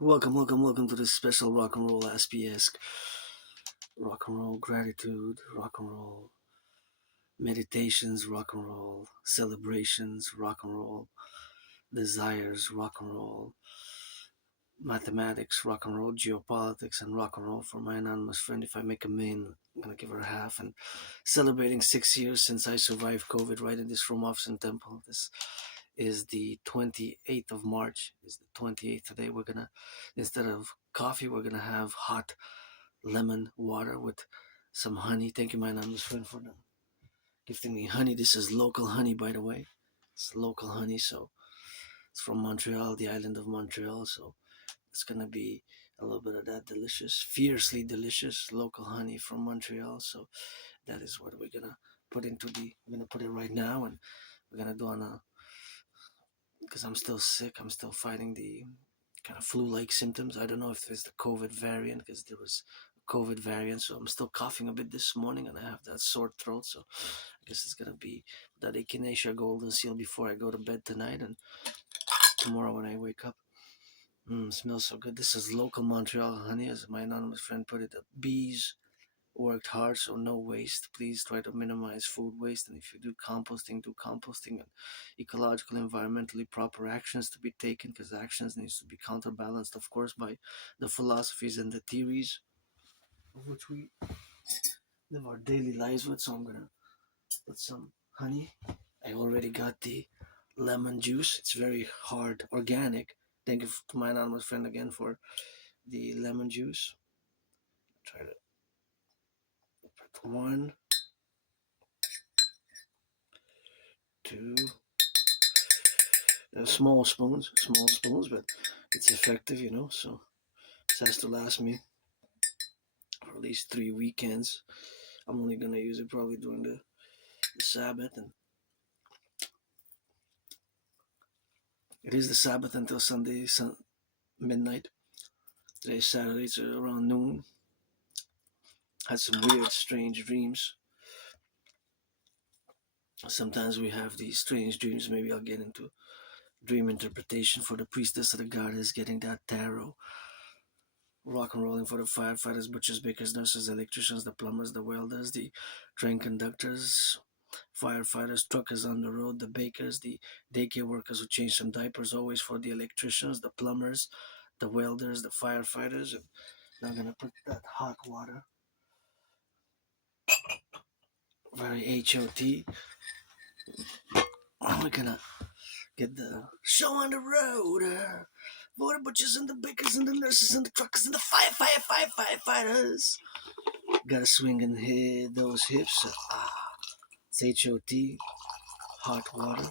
Welcome to this special rock and roll Aspiesque. Rock and roll gratitude, rock and roll meditations, rock and roll celebrations, rock and roll desires, rock and roll mathematics, rock and roll geopolitics, and rock and roll for my anonymous friend. If I make a main, I'm gonna give her a half. And celebrating 6 years since I survived COVID right in this room office in Temple. This is the 28th of March. It's the 28th today. We're gonna, instead of coffee, we're gonna have hot lemon water with some honey. Thank you, my anonymous friend, for gifting me honey. This is local honey, by the way. It's local honey, so it's from Montreal, the island of Montreal. So it's gonna be a little bit of that delicious, fiercely delicious local honey from Montreal. So that is what we're gonna put into the. We're gonna put it right now, and we're gonna do on a. Because I'm still sick. I'm still fighting the kind of flu-like symptoms. I don't know if it's the COVID variant, because there was a COVID variant, so I'm still coughing a bit this morning, and I have that sore throat. So I guess it's gonna be that echinacea golden seal before I go to bed tonight, and tomorrow when I wake up. Smells so good. This is local Montreal honey, as my anonymous friend put it. The bees worked hard, so no waste. Please try to minimize food waste, and if you do composting, and ecological, environmentally proper actions to be taken, because actions needs to be counterbalanced, of course, by the philosophies and the theories of which we live our daily lives with. So I'm gonna put some honey. I already got the lemon juice. It's very hard, organic. Thank you to my anonymous friend again for the lemon juice. Try to put one, two. Small spoons, but it's effective, so it has to last me for at least 3 weekends. I'm only gonna use it probably during the Sabbath, and it is the Sabbath until Sunday midnight. Today's Saturday, it's around noon. Had some weird, strange dreams. Sometimes we have these strange dreams. Maybe I'll get into dream interpretation for the priestess of the goddess, getting that tarot. Rock and rolling for the firefighters, butchers, bakers, nurses, electricians, the plumbers, the welders, the train conductors, firefighters, truckers on the road, the bakers, the daycare workers who change some diapers, always for the electricians, the plumbers, the welders, the firefighters. And I'm gonna put that hot water, very HOT. We're gonna get the show on the road. For the butchers and the bakers and the nurses and the truckers and the firefighters. Gotta swing and hit those hips. It's HOT, hot water.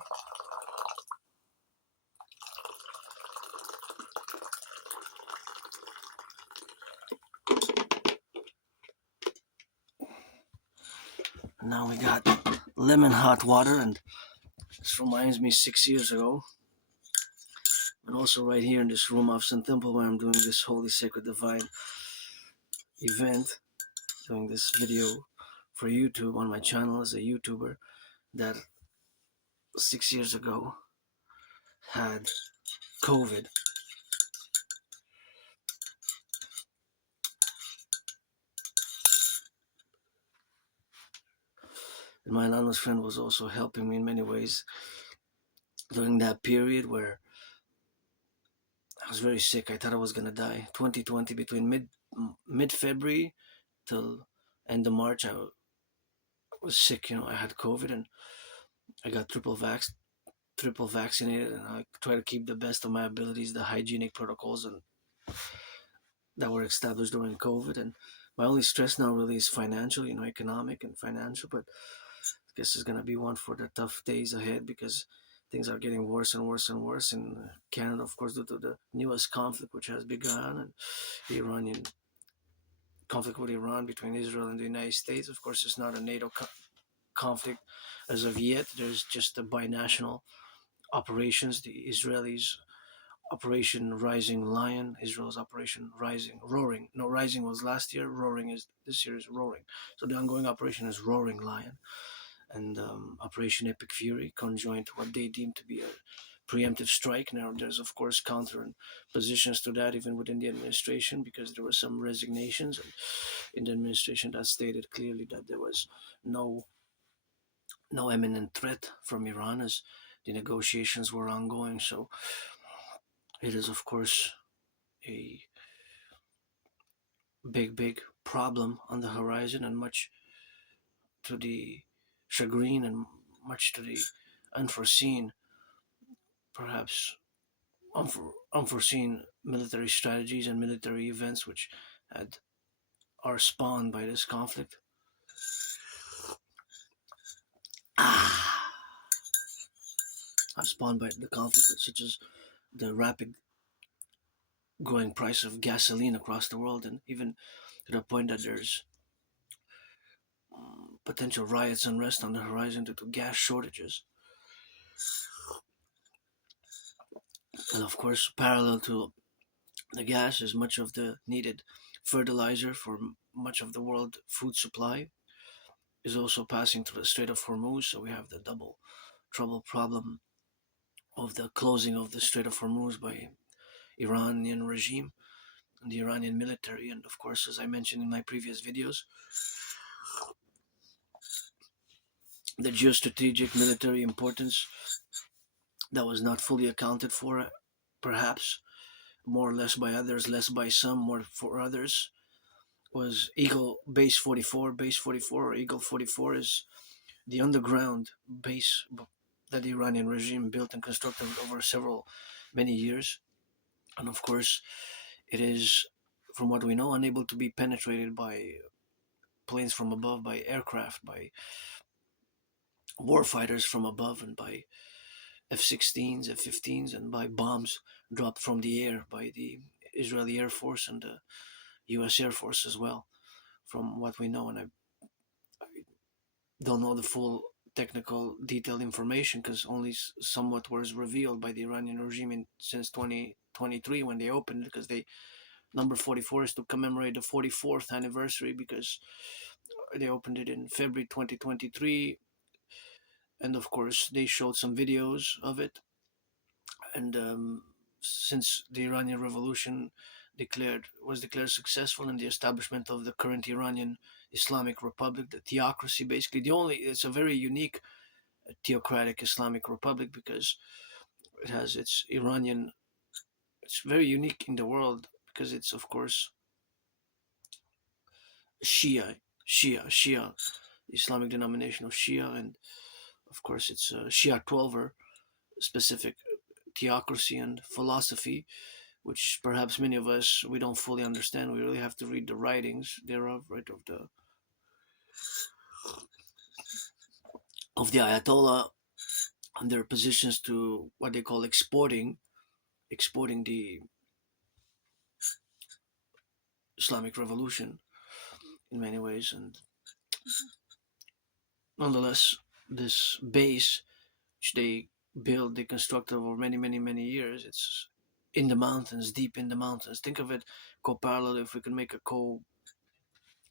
Now we got lemon hot water, and this reminds me 6 years ago. And also right here in this room of St. Temple, where I'm doing this Holy Sacred Divine event, doing this video for YouTube on my channel as a YouTuber, that 6 years ago had COVID. And my anonymous friend was also helping me in many ways during that period where I was very sick. I thought I was gonna die. 2020, between mid February till end of March, I was sick. I had COVID, and I got triple vaccinated, and I try to keep the best of my abilities, the hygienic protocols and that were established during COVID. And my only stress now really is financial, economic and financial. But I guess it's gonna be one for the tough days ahead, because things are getting worse and worse and worse in Canada, of course, due to the newest conflict which has begun, and the Iranian conflict with Iran between Israel and the United States. Of course, it's not a NATO conflict as of yet. There's just the binational operations. The Israelis Operation Rising Lion, Israel's Operation Roaring. No, Rising was last year. Roaring is this year is Roaring. So the ongoing operation is Roaring Lion, and Operation Epic Fury, conjoined to what they deem to be a preemptive strike. Now, there's of course counter positions to that, even within the administration, because there were some resignations in the administration that stated clearly that there was no imminent threat from Iran as the negotiations were ongoing. So it is, of course, a big problem on the horizon, and much to the chagrin and much to the unforeseen, perhaps unforeseen military strategies and military events which had are spawned by this conflict. Are spawned by the conflict, such as the rapid growing price of gasoline across the world, and even to the point that there's potential riots, unrest on the horizon due to gas shortages. And of course, parallel to the gas is much of the needed fertilizer for much of the world food supply is also passing through the Strait of Hormuz. So we have the double trouble problem of the closing of the Strait of Hormuz by Iranian regime and the Iranian military. And of course, as I mentioned in my previous videos, the geostrategic military importance that was not fully accounted for, perhaps more or less by others, less by some, more for others, was Eagle Base 44. Base 44 or Eagle 44 is the underground base that the Iranian regime built and constructed over many years. And of course, it is, from what we know, unable to be penetrated by planes from above, by aircraft, by warfighters from above, and by F-16s, F-15s, and by bombs dropped from the air by the Israeli Air Force and the U.S. Air Force as well, from what we know. And I don't know the full technical detailed information because only somewhat was revealed by the Iranian regime since 2023 when they opened it, because they number 44 is to commemorate the 44th anniversary, because they opened it in February 2023, and of course they showed some videos of it. And since the Iranian Revolution was declared successful in the establishment of the current Iranian Islamic Republic, the theocracy, basically it's a very unique theocratic Islamic Republic, because it's very unique in the world, because it's of course Shia, Islamic denomination of Shia, and of course it's a Shia 12er specific theocracy and philosophy, which perhaps many of us we don't fully understand. We really have to read the writings thereof, right, of the Ayatollah and their positions to what they call exporting the Islamic Revolution in many ways. And nonetheless, this base which they constructed over many years, it's in the mountains, deep in the mountains. Think of it co-parallel. If we could make a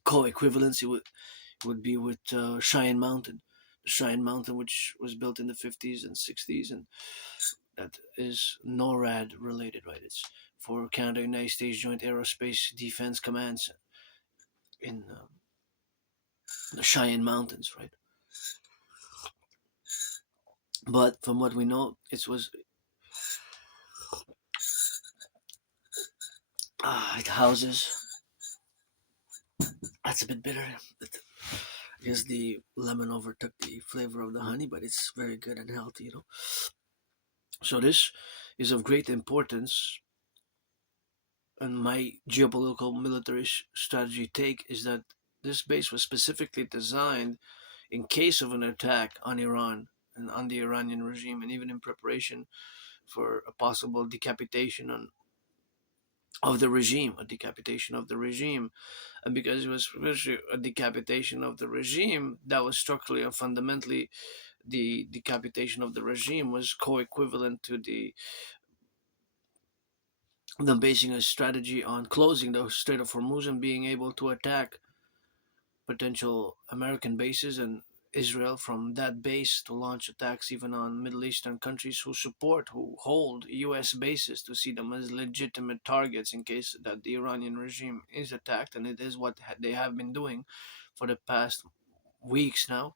co-equivalence, it would be with Cheyenne Mountain. The Cheyenne Mountain, which was built in the 50s and 60s, and that is NORAD related, right? It's for Canada United States Joint Aerospace Defense Commands in the Cheyenne Mountains, right? But from what we know, it houses. That's a bit bitter. I guess the lemon overtook the flavor of the honey, but it's very good and healthy. So this is of great importance, and my geopolitical military strategy take is that this base was specifically designed in case of an attack on Iran and on the Iranian regime, and even in preparation for a possible decapitation of the regime, and because it was especially a decapitation of the regime that was structurally and fundamentally, the decapitation of the regime was co-equivalent to them basing a strategy on closing the Strait of Hormuz and being able to attack potential American bases and Israel from that base to launch attacks even on Middle Eastern countries who hold U.S. bases, to see them as legitimate targets in case that the Iranian regime is attacked, and it is what they have been doing for the past weeks now,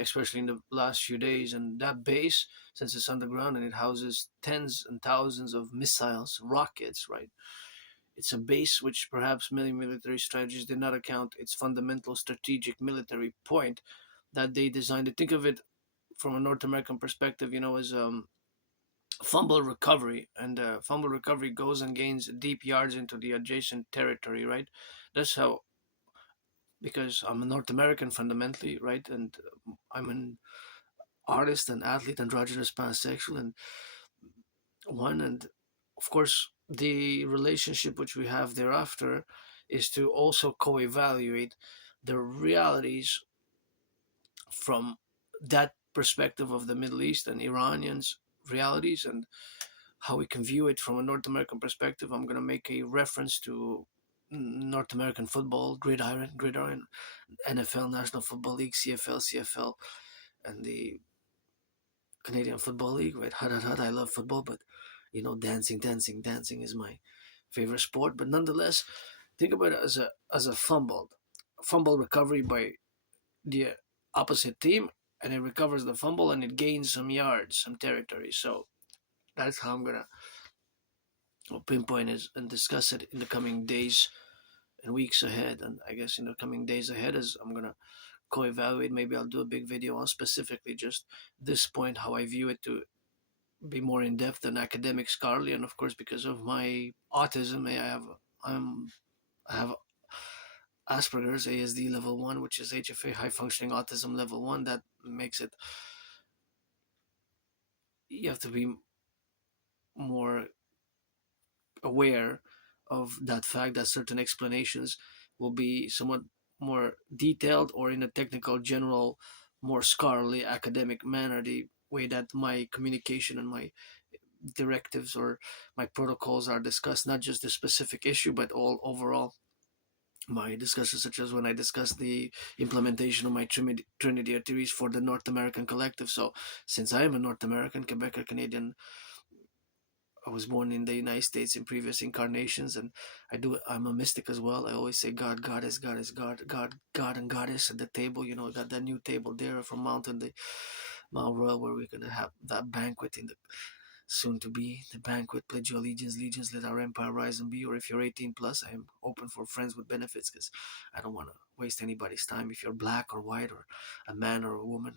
especially in the last few days. And that base, since it's underground and it houses tens and thousands of missiles, rockets, right? It's a base which perhaps many military strategies did not account its fundamental strategic military point that they designed it. Think of it from a North American perspective, as fumble recovery, and fumble recovery goes and gains deep yards into the adjacent territory, right? That's how, because I'm a North American fundamentally, right, and I'm an artist and athlete, androgynous, pansexual, and one, and of course the relationship which we have thereafter is to also co-evaluate the realities from that perspective of the Middle East and Iranians realities, and how we can view it from a North American perspective. I'm going to make a reference to North American football, gridiron, NFL, National Football League, CFL, and the Canadian Football League, right? Hut, hut, hut. I love football, but dancing is my favorite sport. But nonetheless, think about it as a fumble recovery by the opposite team, and it recovers the fumble and it gains some yards, some territory. So that's how I'm gonna pinpoint it and discuss it in the coming days and weeks ahead. And I guess in the coming days ahead, as I'm gonna co-evaluate, maybe I'll do a big video on specifically just this point, how I view it, to be more in depth and academic scholarly. And of course, because of my autism, I have Asperger's ASD level 1, which is HFA, high functioning autism level 1. That makes it, you have to be more aware of that fact that certain explanations will be somewhat more detailed, or in a technical, general, more scholarly academic manner, the way that my communication and my directives or my protocols are discussed, not just the specific issue but all overall. My discussions, such as when I discuss the implementation of my Trinity theories for the North American Collective. So since I am a North American, Quebecer, Canadian, I was born in the United States in previous incarnations, and I'm a mystic as well. I always say God, Goddess, Goddess, God, and Goddess at the table. I got that new table there from Mount Royal, where we're gonna have that banquet in the soon to be the banquet. Pledge your legions, let our empire rise and be. Or if you're 18 plus, I am open for friends with benefits, because I don't want to waste anybody's time. If you're black or white or a man or a woman,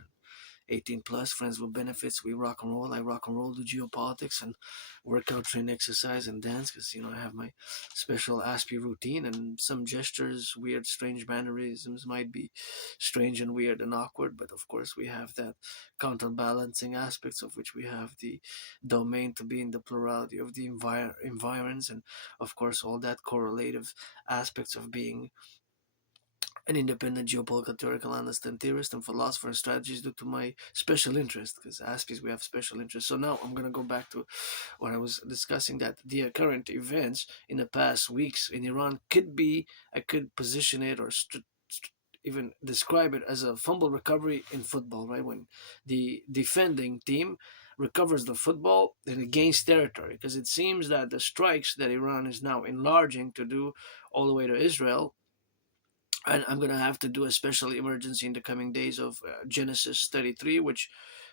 18 plus, friends with benefits, we rock and roll. I rock and roll, do geopolitics and workout, train, exercise, and dance, because I have my special Aspie routine, and some gestures, weird, strange mannerisms might be strange and weird and awkward, but of course we have that counterbalancing aspects, of which we have the domain to be in the plurality of the environs, and of course all that correlative aspects of being an independent geopolitical theoretical analyst and theorist and philosopher and strategist, due to my special interest, because Aspies, we have special interest. So now I'm going to go back to what I was discussing, that the current events in the past weeks in Iran I could position it, or even describe it as a fumble recovery in football, right? When the defending team recovers the football, then it gains territory, because it seems that the strikes that Iran is now enlarging to do all the way to Israel, and I'm gonna have to do a special emergency in the coming days of Genesis 33, which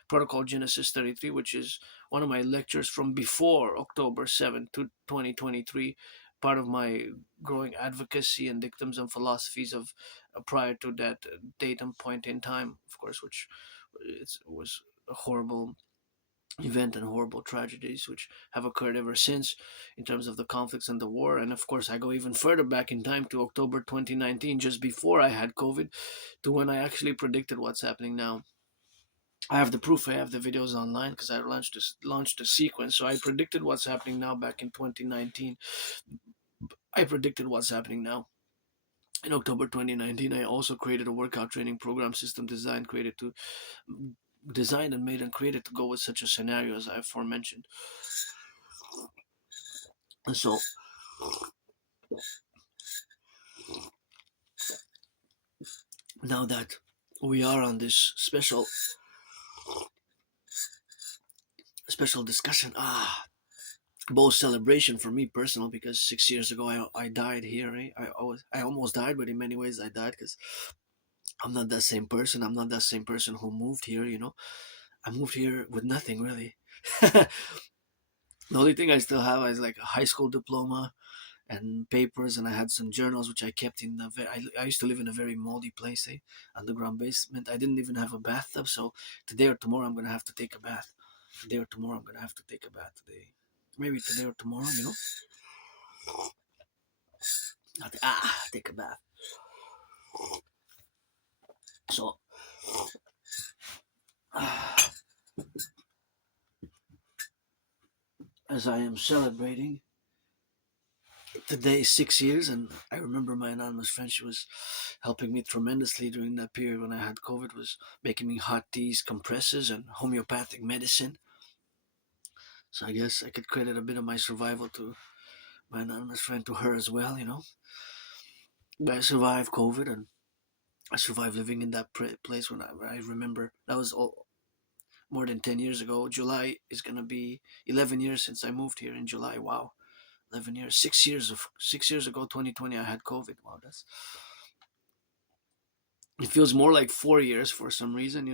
Protocol Genesis 33, which is one of my lectures from before October 7th to 2023, part of my growing advocacy and dictums and philosophies of prior to that date and point in time, of course, which was a horrible event and horrible tragedies which have occurred ever since, in terms of the conflicts and the war. And of course, I go even further back in time to October 2019, just before I had COVID, to when I actually predicted what's happening now. I have the proof, I have the videos online, because I launched a sequence. So I predicted what's happening now back in 2019. I predicted what's happening now in October 2019. I also created a workout training program system designed and made and created to go with such a scenario as I aforementioned. And so now that we are on this special discussion. Both celebration for me personal because 6 years ago I died here. Eh? I almost died, but in many ways I died because I'm not that same person. I'm not that same person who moved here. I moved here with nothing really. The only thing I still have is like a high school diploma and papers, and I had some journals which I kept in the. I used to live in a very moldy place, underground basement. I didn't even have a bathtub, so today or tomorrow I'm gonna have to take a bath. Today or tomorrow I'm gonna have to take a bath. Maybe today or tomorrow, take a bath. So, as I am celebrating today 6 years, and I remember my anonymous friend. She was helping me tremendously during that period when I had COVID. Was making me hot teas, compresses, and homeopathic medicine. So I guess I could credit a bit of my survival to my anonymous friend, to her as well. But I survived COVID, and I survived living in that place when I remember that was all, more than 10 years ago. July is gonna be 11 years since I moved here in July. Wow, 11 years. 6 years ago, 2020, I had COVID. Wow, it feels more like 4 years for some reason.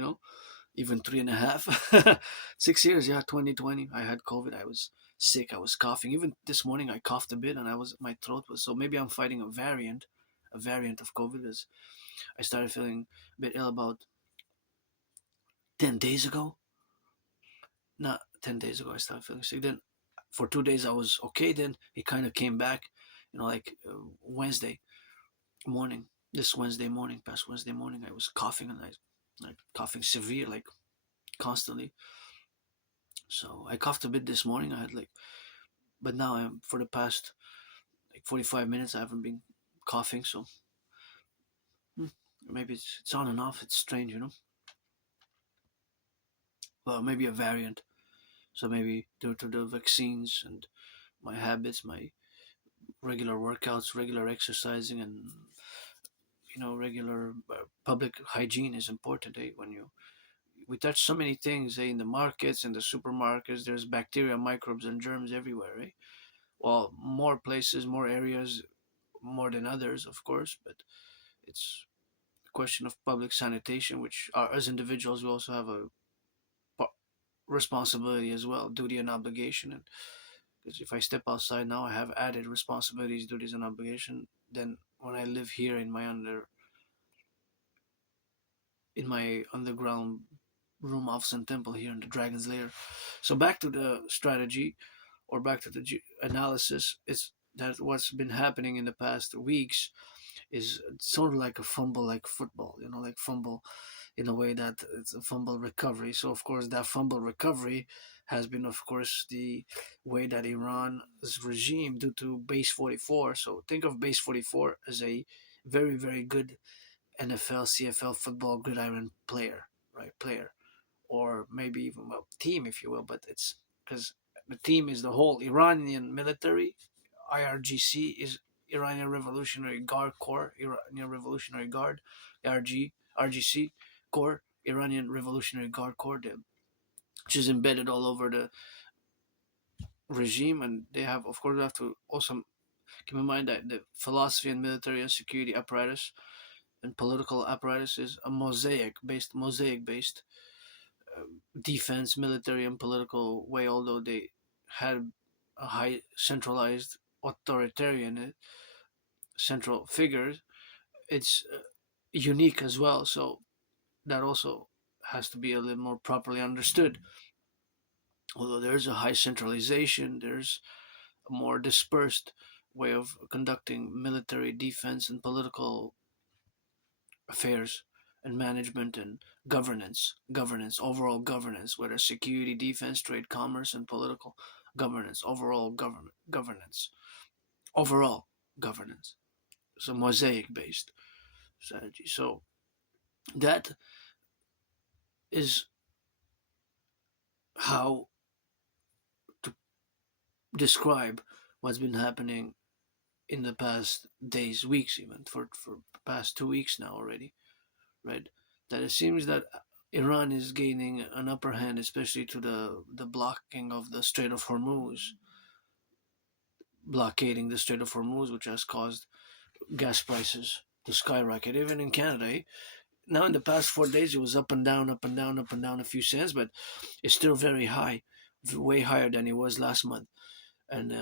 Even 3.5. 6 years, yeah. 2020, I had COVID. I was sick. I was coughing. Even this morning, I coughed a bit, and my throat was, so maybe I'm fighting a variant of COVID. Because I started feeling a bit ill about 10 days ago. Not 10 days ago, I started feeling sick. Then for 2 days, I was okay. Then it kind of came back, like Wednesday morning. This Wednesday morning, past Wednesday morning, I was coughing, and I like coughing severe, like constantly. So I coughed a bit this morning. I had like, but now I'm for the past like 45 minutes. I haven't been coughing, so hmm, maybe it's on and off. It's strange. Well, maybe a variant. So maybe due to the vaccines and my habits, my regular workouts, regular exercising, and regular public hygiene is important. When we touch so many things, in the markets, in the supermarkets, there's bacteria, microbes, and germs everywhere. Well, more places, more areas, more than others, of course, but it's a question of public sanitation, which are, as individuals, we also have a responsibility as well, duty and obligation. And because if I step outside now, I have added responsibilities, duties, and obligation. Then when I live here in my underground room office and temple here in the Dragon's Lair. So back to the strategy, or back to the analysis, is that what's been happening in the past weeks is sort of like a fumble, like football, like fumble in a way that it's a fumble recovery. So of course that fumble recovery has been, of course, the way that Iran's regime, due to base 44. So think of base 44 as a very, very good NFL, CFL football gridiron player, right? Player, or maybe even a team, if you will. But it's because the team is the whole Iranian military. IRGC is Iranian Revolutionary Guard Corps, Iranian Revolutionary Guard, RGC Corps, Iranian Revolutionary Guard Corps, which is embedded all over the regime. And they have, of course, we have to also keep in mind that the philosophy and military and security apparatus and political apparatus is a mosaic based defense, military, and political way. Although they had a high centralized authoritarian central figures, it's unique as well. So that also has to be a little more properly understood. Although there's a high centralization, there's a more dispersed way of conducting military, defense, and political affairs and management and overall governance, whether security, defense, trade, commerce, and political governance, overall governance. So mosaic based strategy. So that is how to describe what's been happening in the past days, weeks, even for past 2 weeks now already, right? that it seems that Iran is gaining an upper hand, especially to the blocking of the Strait of Hormuz, blockading the Strait of Hormuz, which has caused gas prices to skyrocket. Even in Canada, eh? Now in the past 4 days, it was up and down, up and down, up and down a few cents, but it's still very high, way higher than it was last month. And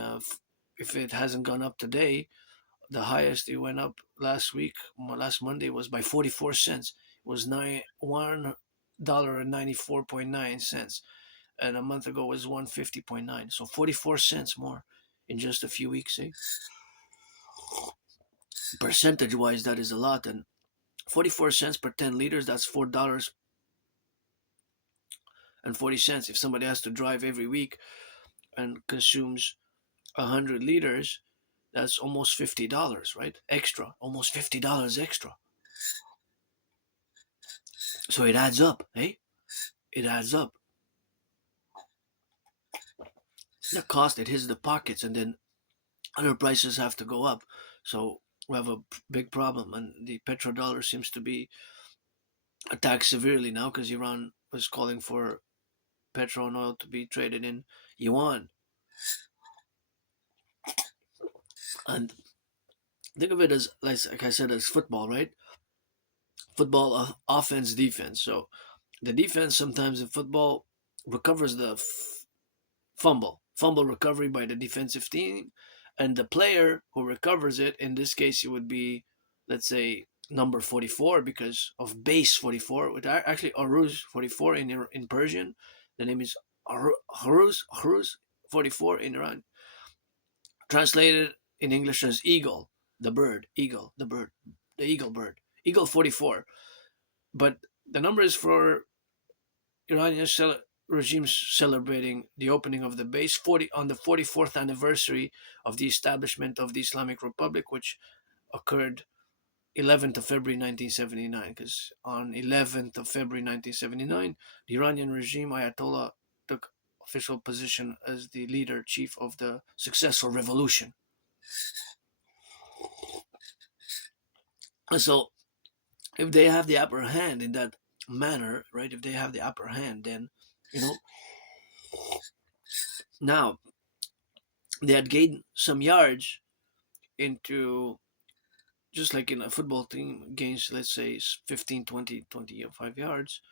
if it hasn't gone up today, the highest it went up last week, last Monday, was by 44 cents. It was $1.94.9, and a month ago was 150.9. So 44 cents more in just a few weeks. Eh? Percentage wise, that is a lot, and 44 cents per 10 liters. That's $4.40. If somebody has to drive every week and consumes 100 liters, that's almost $50, right? Extra, almost $50 extra. So it adds up, eh? It adds up. The cost, it hits the pockets, and then other prices have to go up. So we have a big problem, and the petrodollar seems to be attacked severely now because Iran was calling for petrol and oil to be traded in yuan. And think of it as, like I said, as football, right? Football, offense, defense. So the defense sometimes in football recovers the fumble recovery by the defensive team, and the player who recovers it, in this case it would be, let's say, number 44, because of base 44, which are actually Aruz 44 in Persian. The name is Aruz 44 in Iran, translated in English as eagle, the bird, eagle, the bird, the eagle bird, eagle 44. But the number is for Iranian regimes celebrating the opening of the base 40 on the 44th anniversary of the establishment of the Islamic Republic, which occurred 11th of February 1979. Because on 11th of February 1979, the Iranian regime Ayatollah took official position as the leader chief of the successful revolution. And so, if they have the upper hand in that manner, right? If they have the upper hand, then you know now they had gained some yards into, just like in a football team gains, let's say 15, 20, 25 yards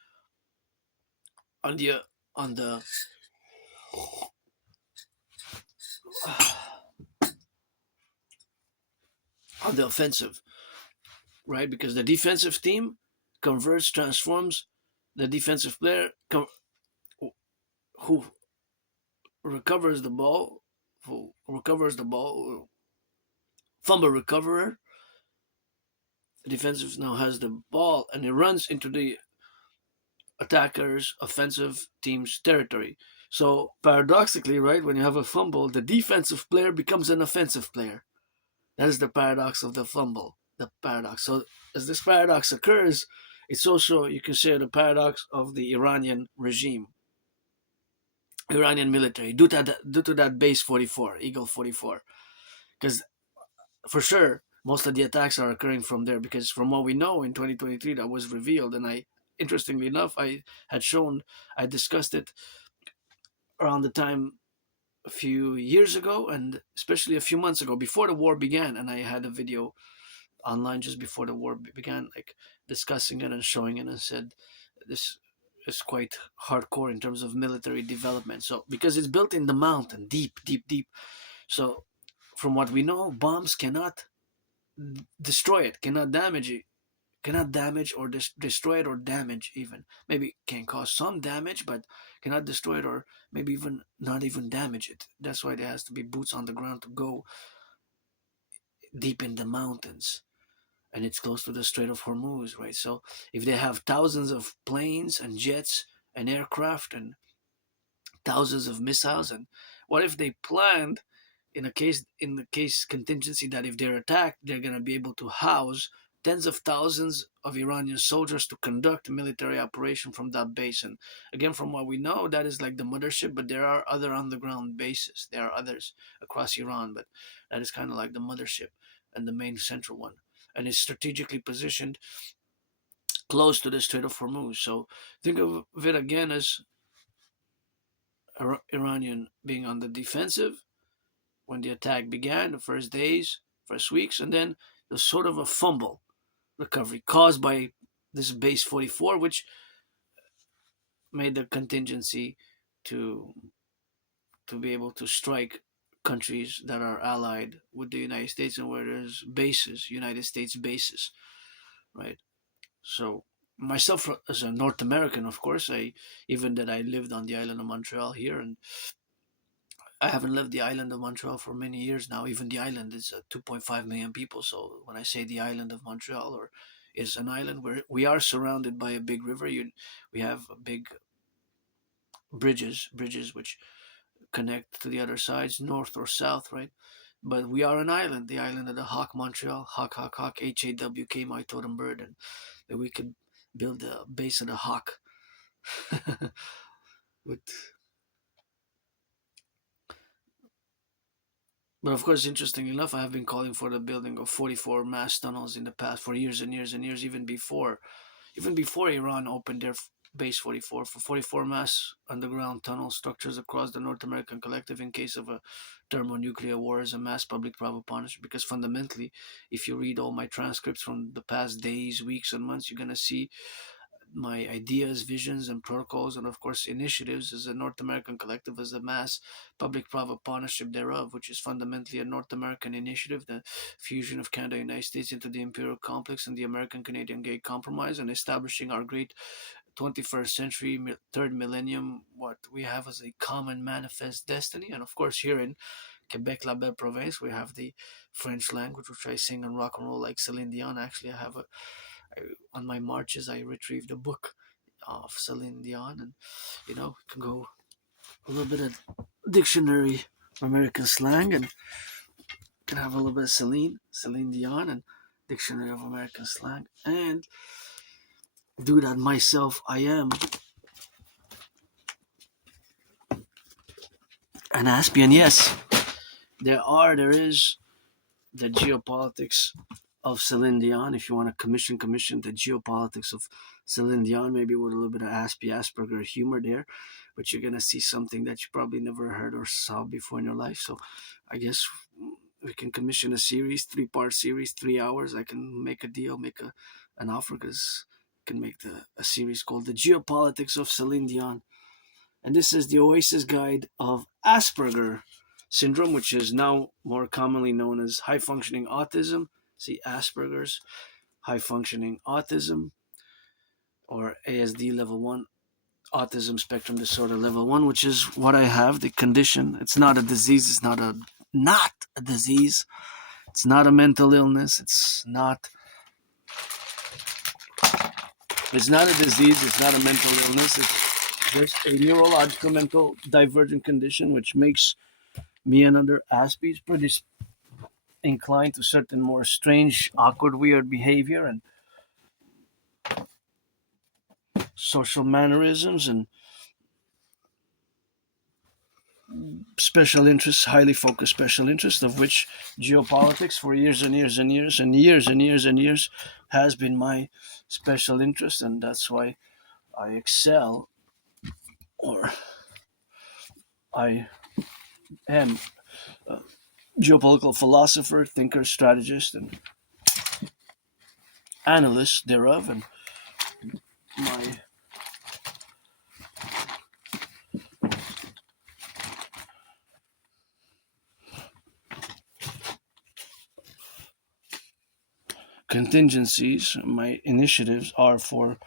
on the on the on the offensive, right? Because the defensive team converts, transforms the defensive player who recovers the ball, fumble recoverer. The defensive now has the ball and it runs into the attacker's offensive team's territory. So paradoxically, right, when you have a fumble, the defensive player becomes an offensive player. That is the paradox of the fumble. The paradox. So as this paradox occurs, it's also, you can say, the paradox of the Iranian regime, Iranian military, due to that base 44, Eagle 44. Because for sure, most of the attacks are occurring from there. Because from what we know in 2023, that was revealed, and interestingly enough, I discussed it around the time a few years ago, and especially a few months ago, before the war began, and I had a video online just before the war began, like discussing it and showing it, and said this is quite hardcore in terms of military development. So because it's built in the mountain, deep, deep, deep. So from what we know, bombs cannot destroy it, cannot damage or destroy it or damage even. Maybe can cause some damage, but cannot destroy it or maybe even not even damage it. That's why there has to be boots on the ground to go deep in the mountains. And it's close to the Strait of Hormuz, right? So if they have thousands of planes and jets and aircraft and thousands of missiles, and what if they planned in the case contingency that if they're attacked, they're going to be able to house tens of thousands of Iranian soldiers to conduct a military operation from that base. And again, from what we know, that is like the mothership, but there are other underground bases. There are others across Iran, but that is kind of like the mothership and the main central one. And it's strategically positioned close to the Strait of Hormuz. So think of it again as Iranian being on the defensive when the attack began, the first days, first weeks, and then there's sort of a fumble recovery caused by this base 44, which made the contingency to be able to strike countries that are allied with the United States and where there's bases, United States bases, right? So myself as a North American, of course, I even that I lived on the island of Montreal here, and I haven't left the island of Montreal for many years now. Even the island is 2.5 million people. So when I say the island of Montreal or is an island where we are surrounded by a big river, we have big bridges which connect to the other sides, north or south, right? But we are an island, the island of the Hawk, Montreal, Hawk, Hawk, Hawk, HAWK, my totem bird, and that we could build the base of the Hawk with. But of course, interestingly enough, I have been calling for the building of 44 mass tunnels in the past for years and years and years, even before Iran opened their base 44 for 44 mass underground tunnel structures across the North American collective in case of a thermonuclear war as a mass public-private partnership. Because fundamentally, if you read all my transcripts from the past days, weeks, and months, you're gonna see my ideas, visions, and protocols, and of course initiatives as a North American collective as a mass public-private partnership thereof, which is fundamentally a North American initiative, the fusion of Canada and United States into the imperial complex and the American-Canadian Gay Compromise, and establishing our great 21st century third millennium, what we have as a common manifest destiny. And of course here in Quebec, La Belle Province, we have the French language, which I sing and rock and roll like Celine Dion. Actually, on my marches, I retrieved a book of Celine Dion, and can go a little bit of dictionary American slang, and can have a little bit of Celine Dion, and dictionary of American slang, and do that myself. I am an Aspian. Yes, there is the geopolitics of Celine Dion. If you want to commission the geopolitics of Celine Dion, maybe with a little bit of Asperger humor there, but you're gonna see something that you probably never heard or saw before in your life. So, I guess we can commission a series, 3-part series, 3 hours. I can make a deal, make an offer, because I can make a series called "The Geopolitics of Celine Dion," and this is the Oasis Guide of Asperger syndrome, which is now more commonly known as high functioning autism. See, Asperger's, high functioning autism, or ASD level 1, autism spectrum disorder level 1, which is what I have, the condition. It's not a disease, not a disease. It's not a mental illness. It's not a disease, it's not a mental illness. It's just a neurological mental divergent condition which makes me and other Aspies pretty inclined to certain more strange, awkward, weird behavior and social mannerisms and special interests, highly focused special interests, of which geopolitics for years and years and years and years and years and years has been my special interest, and that's why I excel, or I am a geopolitical philosopher, thinker, strategist, and analyst thereof, and my contingencies, my initiatives are for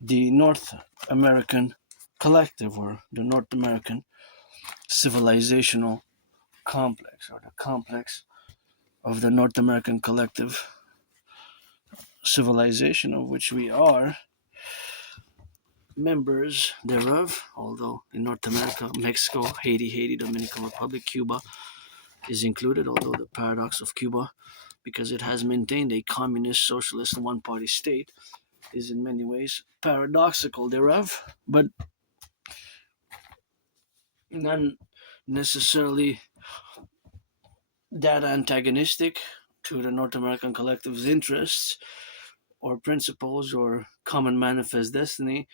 the North American collective, or the North American civilizational complex, or the complex of the North American collective civilization, of which we are members thereof. Although in North America, Mexico, Haiti, Dominican Republic, Cuba is included, although the paradox of Cuba, because it has maintained a communist, socialist, one-party state, is in many ways paradoxical thereof, but not necessarily that antagonistic to the North American collective's interests, or principles or common manifest destiny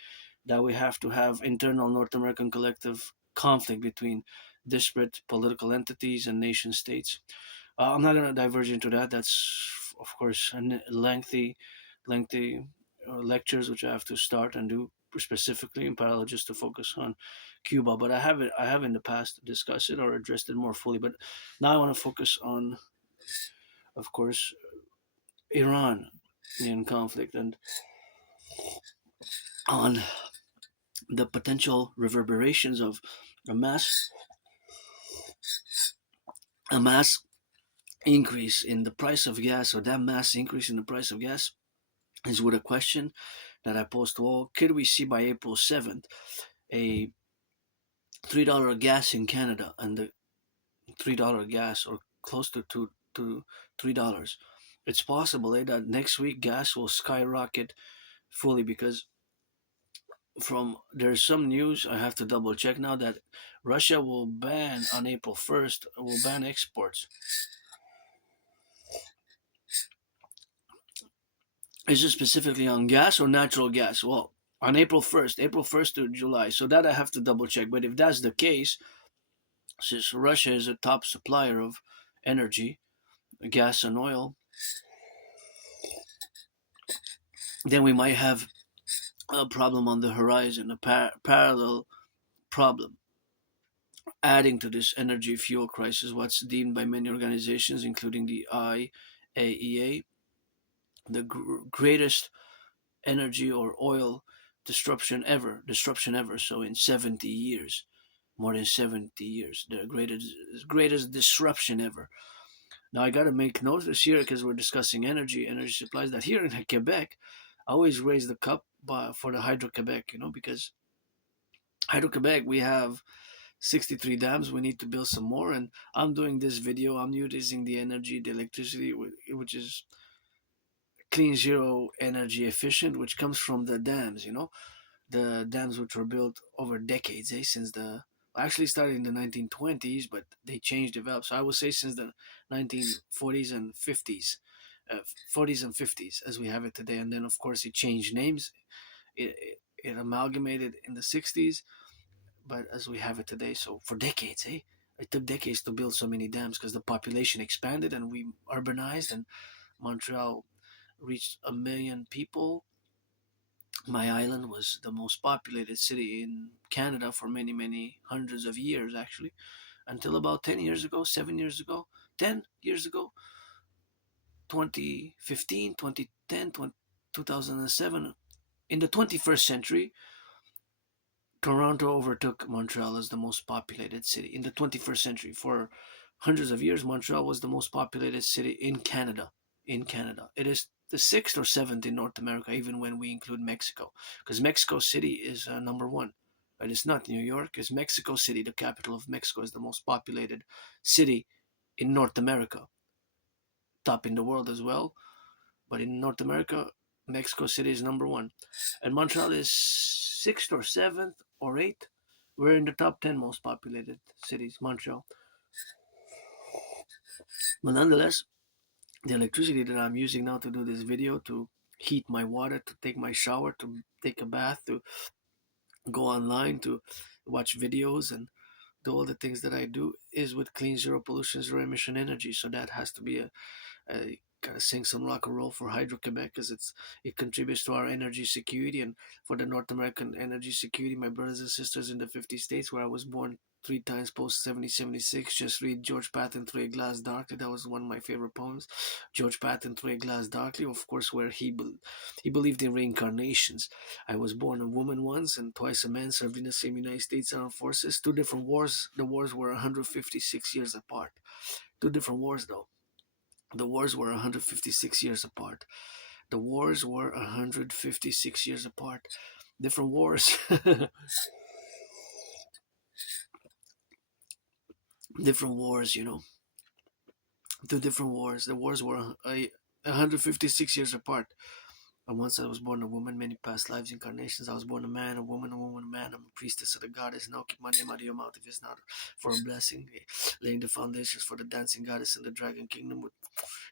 that we have to have internal North American collective conflict between disparate political entities and nation states. I'm not going to diverge into that. That's, of course, lengthy lectures which I have to start and do specifically in parallel just to focus on Cuba. But I have in the past discussed it or addressed it more fully. But now I want to focus on, of course, Iran in conflict and on the potential reverberations of a mass a mass increase in the price of gas, or that mass increase in the price of gas is with a question that I posed to all. Could we see by April 7th a $3 gas in Canada, and the $3 gas, or close to $3? It's possible that next week gas will skyrocket fully, because from there's some news I have to double check now that Russia will ban on April 1st, will ban exports. Is it specifically on gas or natural gas? Well, on April 1st to July. So that I have to double check. But if that's the case, since Russia is a top supplier of energy, gas and oil, then we might have a problem on the horizon, a parallel problem. Adding to this energy fuel crisis, what's deemed by many organizations, including the IAEA, the greatest energy or oil disruption ever. So in 70 years, more than 70 years, the greatest disruption ever. Now I got to make note this year, because we're discussing energy supplies, that here in Quebec, I always raise the cup for the Hydro Quebec, because Hydro Quebec, we have 63 dams. We need to build some more, and I'm doing this video. I'm using the electricity, which is clean zero energy efficient, which comes from the dams. The dams which were built over decades, since the actually started in the 1920s, but they changed, developed. So I would say since the 1940s and 50s, 40s and 50s, as we have it today. And then of course it changed names. It amalgamated in the 60s, but as we have it today. So for decades, it took decades to build so many dams, because the population expanded and we urbanized, and Montreal reached 1 million people. My island was the most populated city in Canada for many, many hundreds of years, actually, until about 10 years ago, 7 years ago, 10 years ago, 2015, 2010, 2007. In the 21st century, Toronto overtook Montreal as the most populated city. In the 21st century, for hundreds of years, Montreal was the most populated city in Canada. In Canada, it is the sixth or seventh in North America, even when we include Mexico, because Mexico City is number one. It is not New York. It's Mexico City, the capital of Mexico, is the most populated city in North America, top in the world as well. But in North America, Mexico City is number one, and Montreal is sixth or seventh or eighth. We're in the top 10 most populated cities, Montreal. But nonetheless, the electricity that I'm using now to do this video, to heat my water, to take my shower, to take a bath, to go online, to watch videos, and do all the things that I do, is with clean, zero pollution, zero emission energy. So that has to be I gotta sing some rock and roll for Hydro Quebec, because it contributes to our energy security, and for the North American energy security. My brothers and sisters in the 50 states where I was born, three times post 7076. Just read George Patton Through a Glass Darkly. That was one of my favorite poems. George Patton Through a Glass Darkly, of course, where he believed in reincarnations. I was born a woman once and twice a man, served in the same United States Armed Forces. Two different wars. The wars were 156 years apart. Two different wars, though. The wars were 156 years apart. The wars were 156 years apart. Different wars. Different wars, Two different wars. The wars were 156 years apart. And once I was born a woman, many past lives, incarnations. I was born a man, a woman, a man. I'm a priestess of the goddess. Now keep my name out of your mouth if it's not for a blessing. Laying the foundations for the dancing goddess in the dragon kingdom with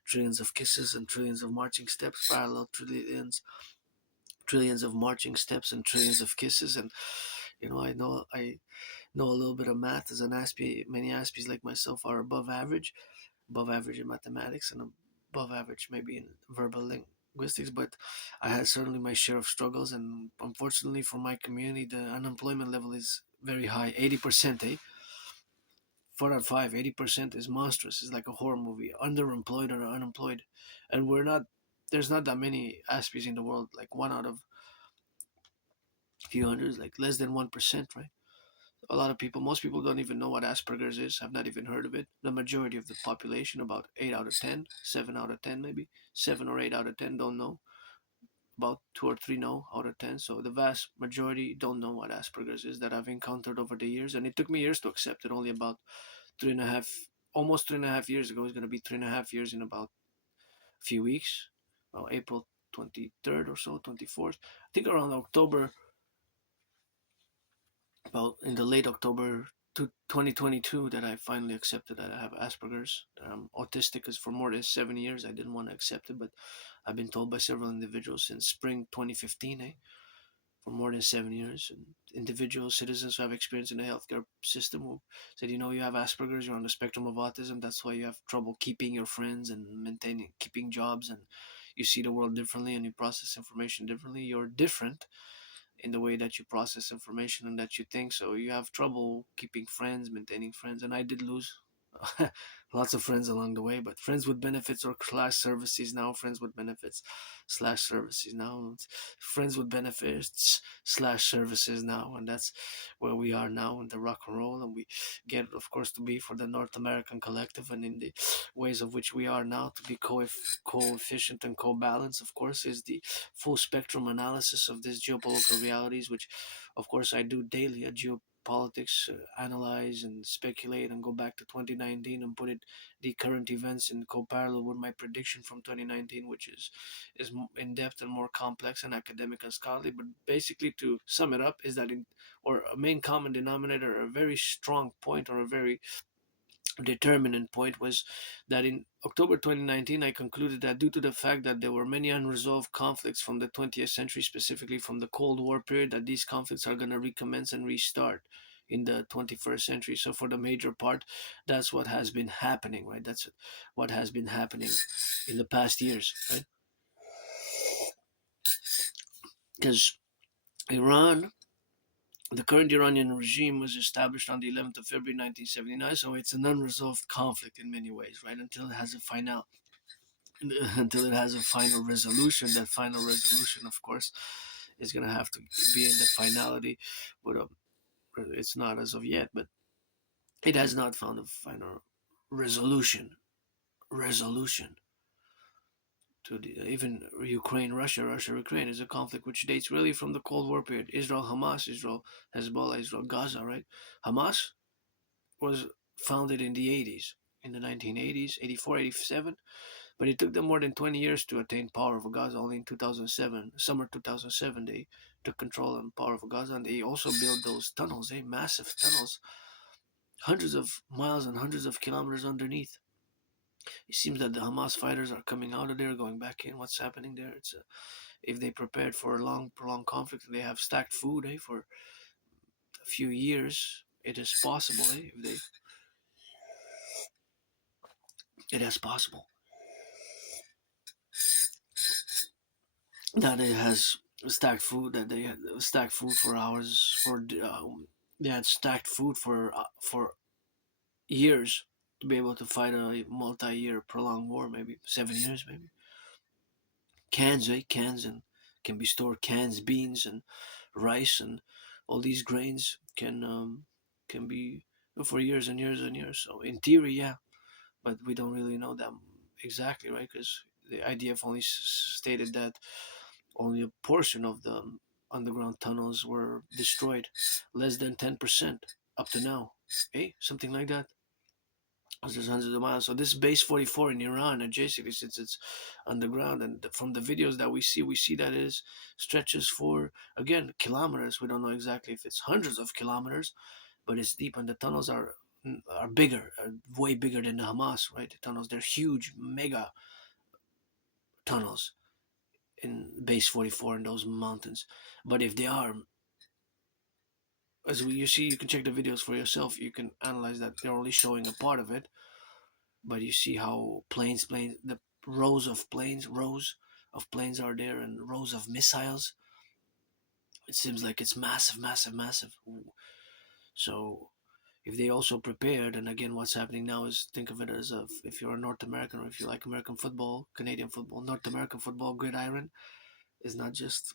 trillions of kisses and trillions of marching steps, parallel trillions of marching steps and trillions of kisses. And I know a little bit of math. As an Aspie, many Aspies like myself are above average in mathematics, and above average maybe in verbal linguistics. But I had certainly my share of struggles, and unfortunately for my community, the unemployment level is very high, 80%. 4 out of 5, 80% is monstrous. It's like a horror movie, underemployed or unemployed, and we're not. There's not that many Aspies in the world, like one out of a few hundreds, like less than 1%, right? A lot of people, most people don't even know what Asperger's is, have not even heard of it. The majority of the population, about 8 out of 10, 7 out of 10 maybe, 7 or 8 out of 10 don't know. About 2 or 3 know out of 10. So the vast majority don't know what Asperger's is that I've encountered over the years. And it took me years to accept it, only about 3.5, almost 3.5 years ago. It's going to be 3.5 years in about a few weeks, well, April 23rd or so, 24th. I think around October, about in the late October 2022, that I finally accepted that I have Asperger's. I'm autistic, because for more than 7 years I didn't want to accept it, but I've been told by several individuals since spring 2015, for more than 7 years, and individual citizens who have experience in the healthcare system who said, you have Asperger's, you're on the spectrum of autism, that's why you have trouble keeping your friends and keeping jobs, and you see the world differently and you process information differently. You're different in the way that you process information and that you think. So you have trouble keeping friends, maintaining friends. And I did lose lots of friends along the way, but friends with benefits or slash services now, friends with benefits slash services now, friends with benefits slash services now. And that's where we are now in the rock and roll. And we get, of course, to be for the North American collective, and in the ways of which we are now to be coefficient and co-balance, of course, is the full spectrum analysis of these geopolitical realities, which of course I do daily at Geopolitics, analyze and speculate and go back to 2019 and put it the current events in co-parallel with my prediction from 2019, which is in depth and more complex and academic and scholarly. But basically, to sum it up, is that or a main common denominator, a very strong point, or a very determinant point, was that in October 2019, I concluded that due to the fact that there were many unresolved conflicts from the 20th century, specifically from the Cold War period, that these conflicts are going to recommence and restart in the 21st century. So for the major part, that's what has been happening, right? That's what has been happening in the past years, right? Because Iran, the current Iranian regime, was established on the 11th of February 1979, so it's an unresolved conflict in many ways, right? Until it has a final resolution. That final resolution, of course, is going to have to be in the finality, but it's not as of yet. But it has not found a final resolution. Resolution to even Ukraine, Russia, Ukraine is a conflict which dates really from the Cold War period. Israel, Hamas, Israel, Hezbollah, Israel, Gaza, right? Hamas was founded in the 80s, in the 1980s, 84, 87. But it took them more than 20 years to attain power over Gaza. Only in 2007, summer 2007, they took control and power over Gaza. And they also built those tunnels, massive tunnels, hundreds of miles and hundreds of kilometers underneath. It seems that the Hamas fighters are coming out of there, going back in. What's happening there? If they prepared for a long, prolonged conflict and they have stacked food, for a few years, it is possible. If it is possible that it has stacked food, that they had stacked food for hours, they had stacked food for years, to be able to fight a multi-year prolonged war, maybe 7 years, maybe. Cans, and can be stored. Cans, beans, and rice, and all these grains can be for years and years and years. So in theory, yeah, but we don't really know that exactly, right? Because the IDF only stated that only a portion of the underground tunnels were destroyed, less than 10% up to now. Something like that. There's hundreds of miles. So this base 44 in Iran, adjacently, since it's underground, and from the videos that we see that it is stretches for, again, kilometers. We don't know exactly if it's hundreds of kilometers, but it's deep, and the tunnels are bigger, are way bigger than the Hamas, right? The tunnels, they're huge, mega tunnels in base 44 in those mountains. But if they are, you see, you can check the videos for yourself. You can analyze that they're only showing a part of it, but you see how the rows of planes are there, and rows of missiles. It seems like it's massive, massive, massive. So if they also prepared, and again, what's happening now is, think of it as if you're a North American, or if you like American football, Canadian football, North American football gridiron is not just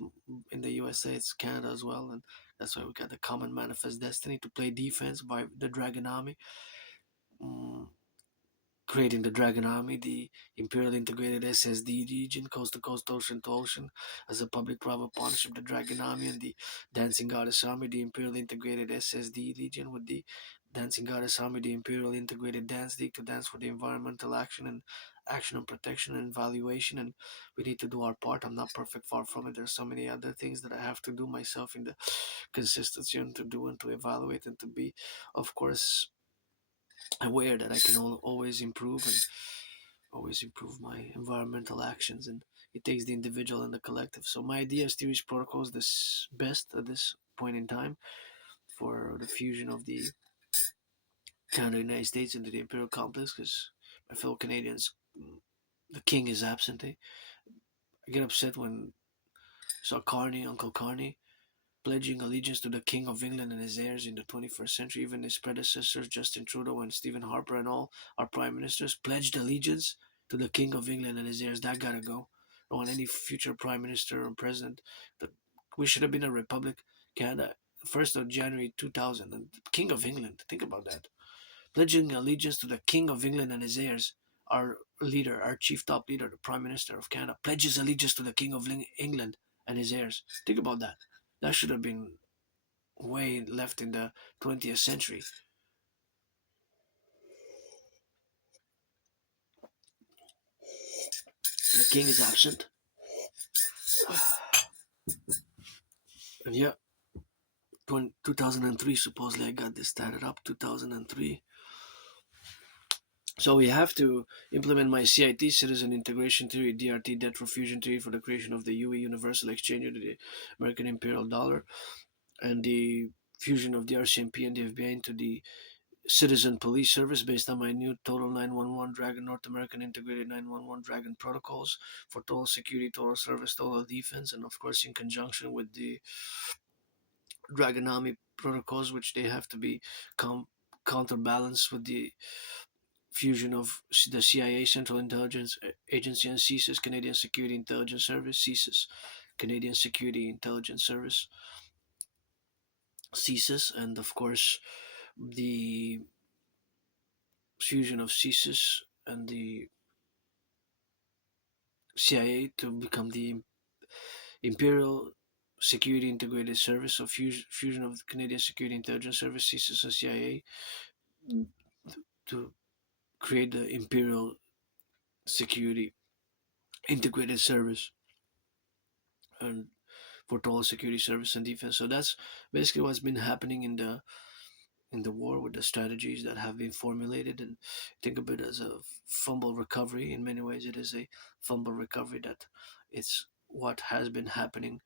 in the USA, it's Canada as well, and that's why we got the common manifest destiny to play defense by the Dragon Army. Mm, Creating the Dragon Army, the Imperial Integrated SSD Legion, coast to coast, ocean to ocean, as a public-private partnership, the Dragon Army and the Dancing Goddess Army, the Imperial Integrated SSD Legion with the Dancing Goddess Army, the Imperial Integrated Dance League to dance for the environmental action and protection and valuation. And we need to do our part. I'm not perfect, far from it. There's so many other things that I have to do myself in the consistency, and to do and to evaluate and to be, of course, aware that I can always improve, and always improve my environmental actions. And it takes the individual and the collective. So my idea is to use protocols this best at this point in time for the fusion of the Canada United States into the imperial complex, because my fellow Canadians, the king is absent. Eh? I get upset when I saw Uncle Carney, pledging allegiance to the King of England and his heirs in the 21st century. Even his predecessors, Justin Trudeau and Stephen Harper, and all our prime ministers, pledged allegiance to the King of England and his heirs. That gotta go. I don't want any future prime minister or president. We should have been a republic, Canada, 1st of January 2000. And King of England, think about that. Pledging allegiance to the King of England and his heirs. Our leader, our chief top leader, the Prime Minister of Canada, pledges allegiance to the King of England and his heirs. Think about that. That should have been way left in the 20th century. The king is absent. And yeah, 2003, supposedly I got this started up, 2003. So we have to implement my CIT, Citizen Integration Theory, DRT, Debt Profusion Theory, for the creation of the UE Universal Exchange to the American Imperial Dollar, and the fusion of the RCMP and the FBI into the Citizen Police Service, based on my new Total 911 Dragon North American Integrated 911 Dragon protocols for total security, total service, total defense, and of course in conjunction with the Dragon Army protocols, which they have to be counterbalanced with the fusion of the CIA, Central Intelligence Agency, and CSIS, Canadian Security Intelligence Service, CSIS, Canadian Security Intelligence Service, CSIS, and of course the fusion of CSIS and the CIA to become the Imperial Security Integrated Service, so fusion of the Canadian Security Intelligence Service, CSIS, and CIA to create the Imperial Security Integrated Service, and for total security, service, and defense. So that's basically what's been happening in the war, with the strategies that have been formulated. And think of it as a fumble recovery. In many ways, it is a fumble recovery, that it's what has been happening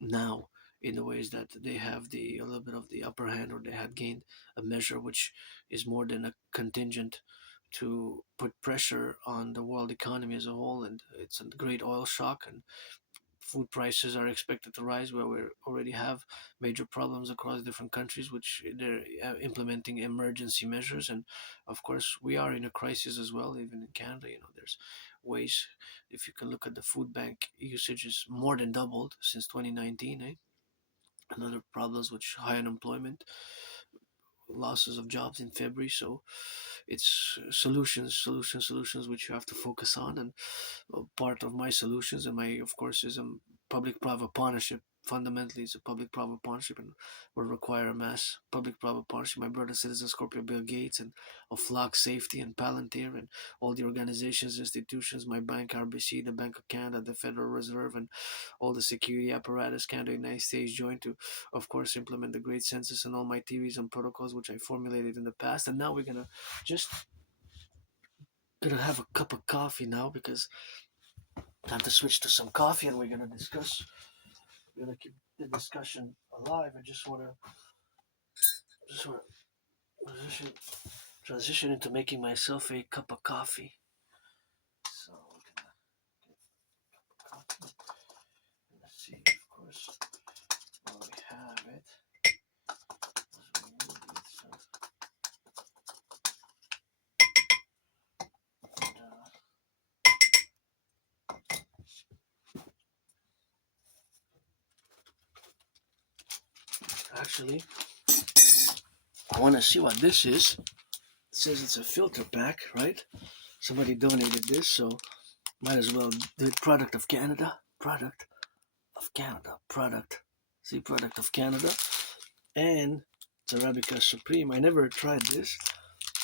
now, in the ways that they have a little bit of the upper hand, or they had gained a measure which is more than a contingent to put pressure on the world economy as a whole. And it's a great oil shock, and food prices are expected to rise, where we already have major problems across different countries, which they're implementing emergency measures. And of course, we are in a crisis as well, even in Canada. There's ways, if you can look at the food bank usage, is more than doubled since 2019. Another problems with high unemployment, losses of jobs in February. So it's solutions which you have to focus on. And part of my solutions, and my, of course, is a public-private partnership fundamentally it's a public-private partnership and will require a mass public-private partnership. My brother citizen Scorpio Bill Gates and of Flock Safety and Palantir and all the organizations, institutions, my bank RBC, the Bank of Canada, the Federal Reserve, and all the security apparatus Canada, United States joined to, of course, implement the Great Census and all my theories and protocols which I formulated in the past. And now we're just gonna have a cup of coffee now because time to switch to some coffee and we're gonna discuss. We're gonna keep the discussion alive. I just wanna transition into making myself a cup of coffee. So we're gonna get a cup of coffee. Let's see, of course, while we have it. Actually, I want to see what this is. It says it's a filter pack, right? Somebody donated this, so might as well do it. Product of Canada. Product of Canada. Product. See, product of Canada. And it's Arabica Supreme. I never tried this.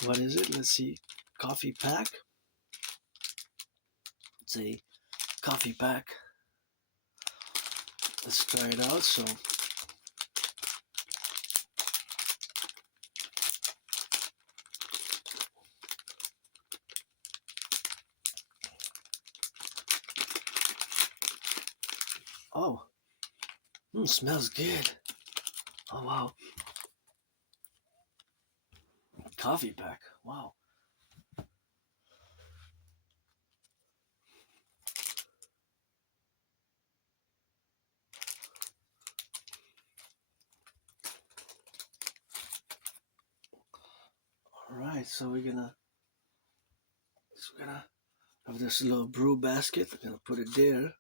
What is it? Let's see. Coffee pack. It's a coffee pack. Let's try it out. So oh, smells good. Oh wow. Coffee pack. Wow. Alright, so we're gonna have this little brew basket. We're gonna put it there.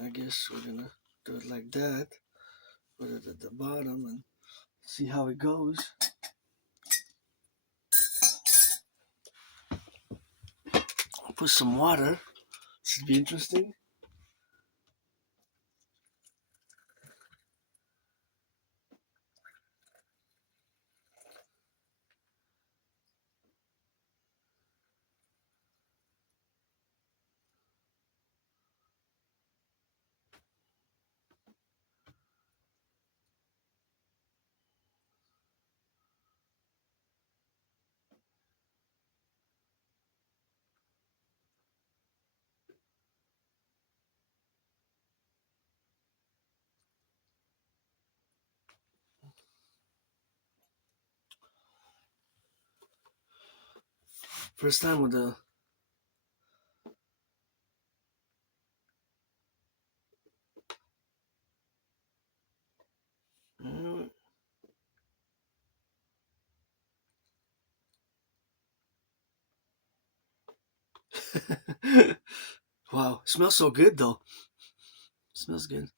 I guess we're gonna do it like that. Put it at the bottom and see how it goes. I'll put some water. This should be interesting. First time with the wow, it smells so good though. It smells good.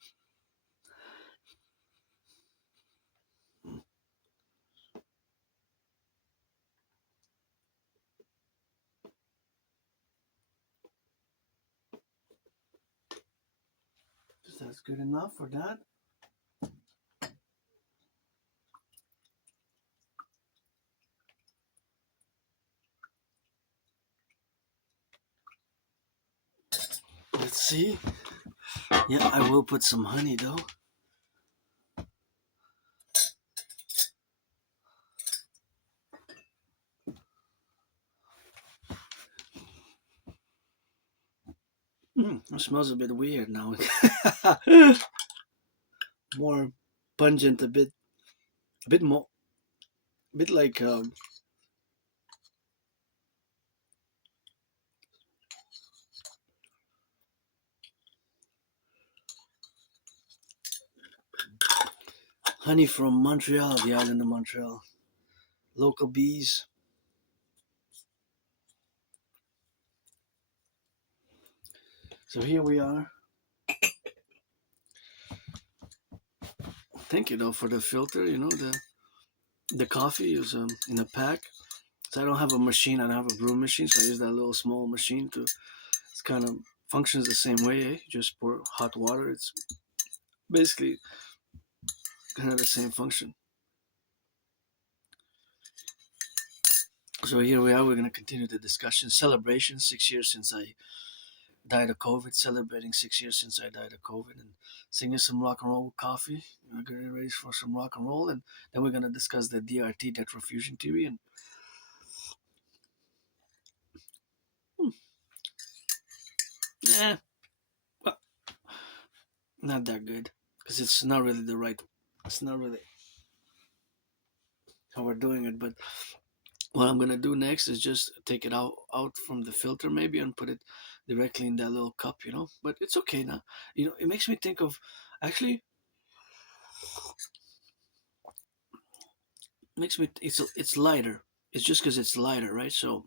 That's good enough for that. Let's see. Yeah, I will put some honey though. It smells a bit weird now. More pungent, a bit more, a bit like honey from Montreal, the island of Montreal. Local bees. So here we are. Thank you though for the filter. You know, the coffee is in a pack. So I don't have a machine. I don't have a brew machine, so I use that little small machine to. It's kind of functions the same way. Eh? You just pour hot water. It's Basically, kind of the same function. So here we are. We're gonna continue the discussion. Celebration. 6 years since I died of COVID. Celebrating 6 years since I died of COVID, and singing some rock and roll with coffee. We're getting ready for some rock and roll, and then we're gonna discuss the DRT, Death Fusion theory, and hmm, yeah, well, not that good because it's not really the right. It's not really how we're doing it, but what I'm gonna do next is just take it out from the filter maybe and put it directly in that little cup, you know. But it's okay now. You know, it makes me think of actually makes me it's lighter. It's just because it's lighter, right? So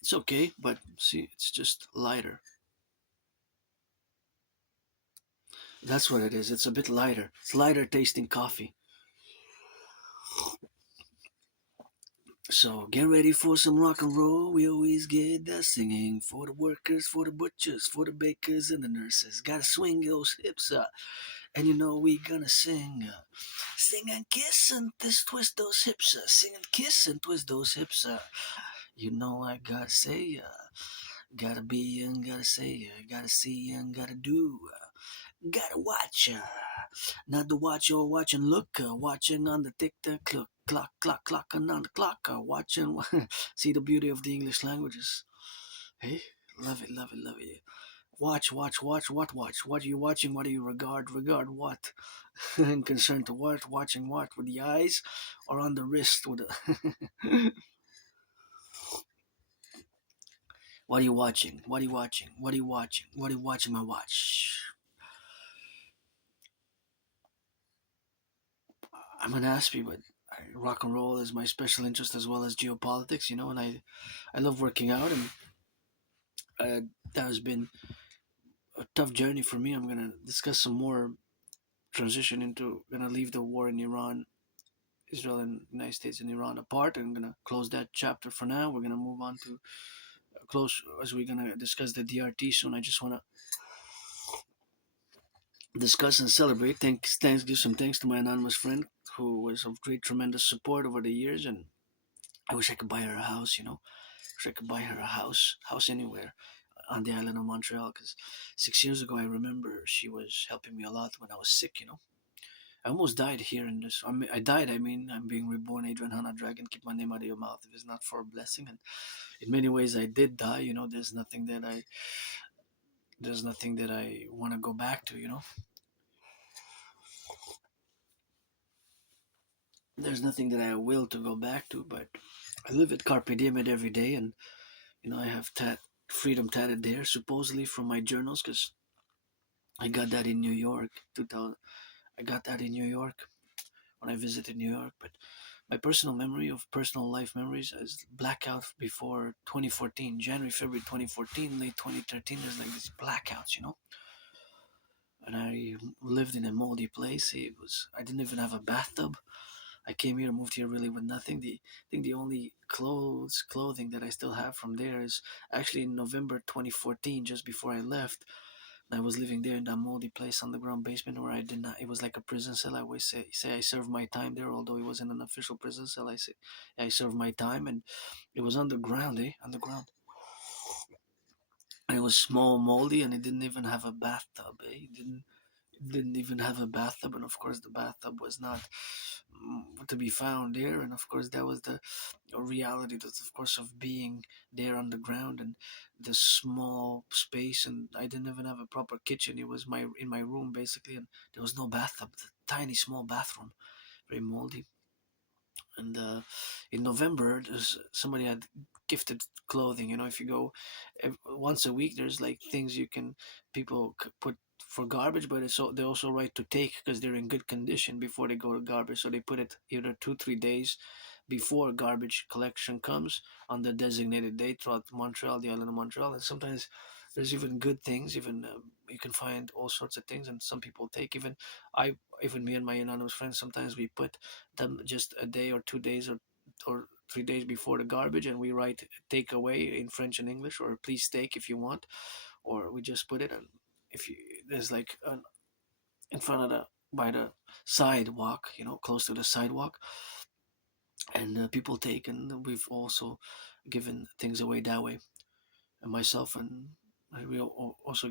it's okay. But see, it's just lighter. That's what it is. It's a bit lighter. It's lighter tasting coffee. So get ready for some rock and roll. We always get that singing for the workers, for the butchers, for the bakers and the nurses. Gotta swing those hips up. And you know we gonna sing, sing and kiss and twist those hips, sing and kiss and twist those hips. You know I gotta say, gotta be and gotta say, gotta see and gotta do, gotta watch, not to watch or watch and look, watching on the tick tock clocking on the clock, watching. See the beauty of the English languages. Hey, love it, love it, love it. Watch, watch. What are you watching? What do you regard what? And concerned to what? Watching what? With the eyes or on the wrist? With the what are you watching? What are you watching? What are you watching? What are you watching my watch? I'm an Aspie, but rock and roll is my special interest as well as geopolitics, you know, and I love working out, and uh, that has been a tough journey for me. I'm going to discuss some more transition into, going to leave the war in Iran, Israel and United States and Iran apart. I'm gonna close that chapter for now. We're gonna move on to close as we're gonna discuss the DRT soon. I just wanna discuss and celebrate. Give some thanks to my anonymous friend who was of great, tremendous support over the years. And I wish I could buy her a house. You know, wish I could buy her a house anywhere on the island of Montreal. Because 6 years ago, I remember she was helping me a lot when I was sick. You know, I almost died here in this. I died. I mean, I'm being reborn, Adrian Hannah Dragon. Keep my name out of your mouth if it's not for a blessing. And in many ways, I did die. You know, there's nothing that I want to go back to. You know, there's nothing that I will to go back to. But I live at carpe diem it every day, and you know, I have freedom tatted there, supposedly from my journals, because I got that in New York. 2000. I got that in New York when I visited New York, but my personal memory of personal life memories is blackout before 2014, January, February 2014, late 2013. There's like these blackouts, you know. And I lived in a moldy place. I didn't even have a bathtub. I came here, moved here really with nothing. I think the only clothing that I still have from there is actually in November 2014, just before I left. I was living there in that moldy place, underground basement, where I did not. It was like a prison cell. I always say I served my time there, although it wasn't an official prison cell. I say I served my time, and it was underground, underground. And it was small, moldy, and it didn't even have a bathtub. It didn't even have a bathtub, and of course the bathtub was not to be found there. And of course that was the reality, that of course of being there underground and the small space. And I didn't even have a proper kitchen. It was my in my room basically, and there was no bathtub. The tiny small bathroom, very moldy. And in November, somebody had gifted clothing. You know, if you go once a week, there's like things you can people put for garbage, but they also write to take because they're in good condition before they go to garbage. So they put it either 2 3 days before garbage collection comes on the designated date throughout Montreal, the island of Montreal. And sometimes there's even good things. Even you can find all sorts of things, and some people take. I, even me and my anonymous friends, sometimes we put them just a day or 2 days or 3 days before the garbage, and we write take away in French and English, or please take if you want, or we just put it. And if you there's like in front of the by the sidewalk, close to the sidewalk, and people take, and we've also given things away that way, and myself and we also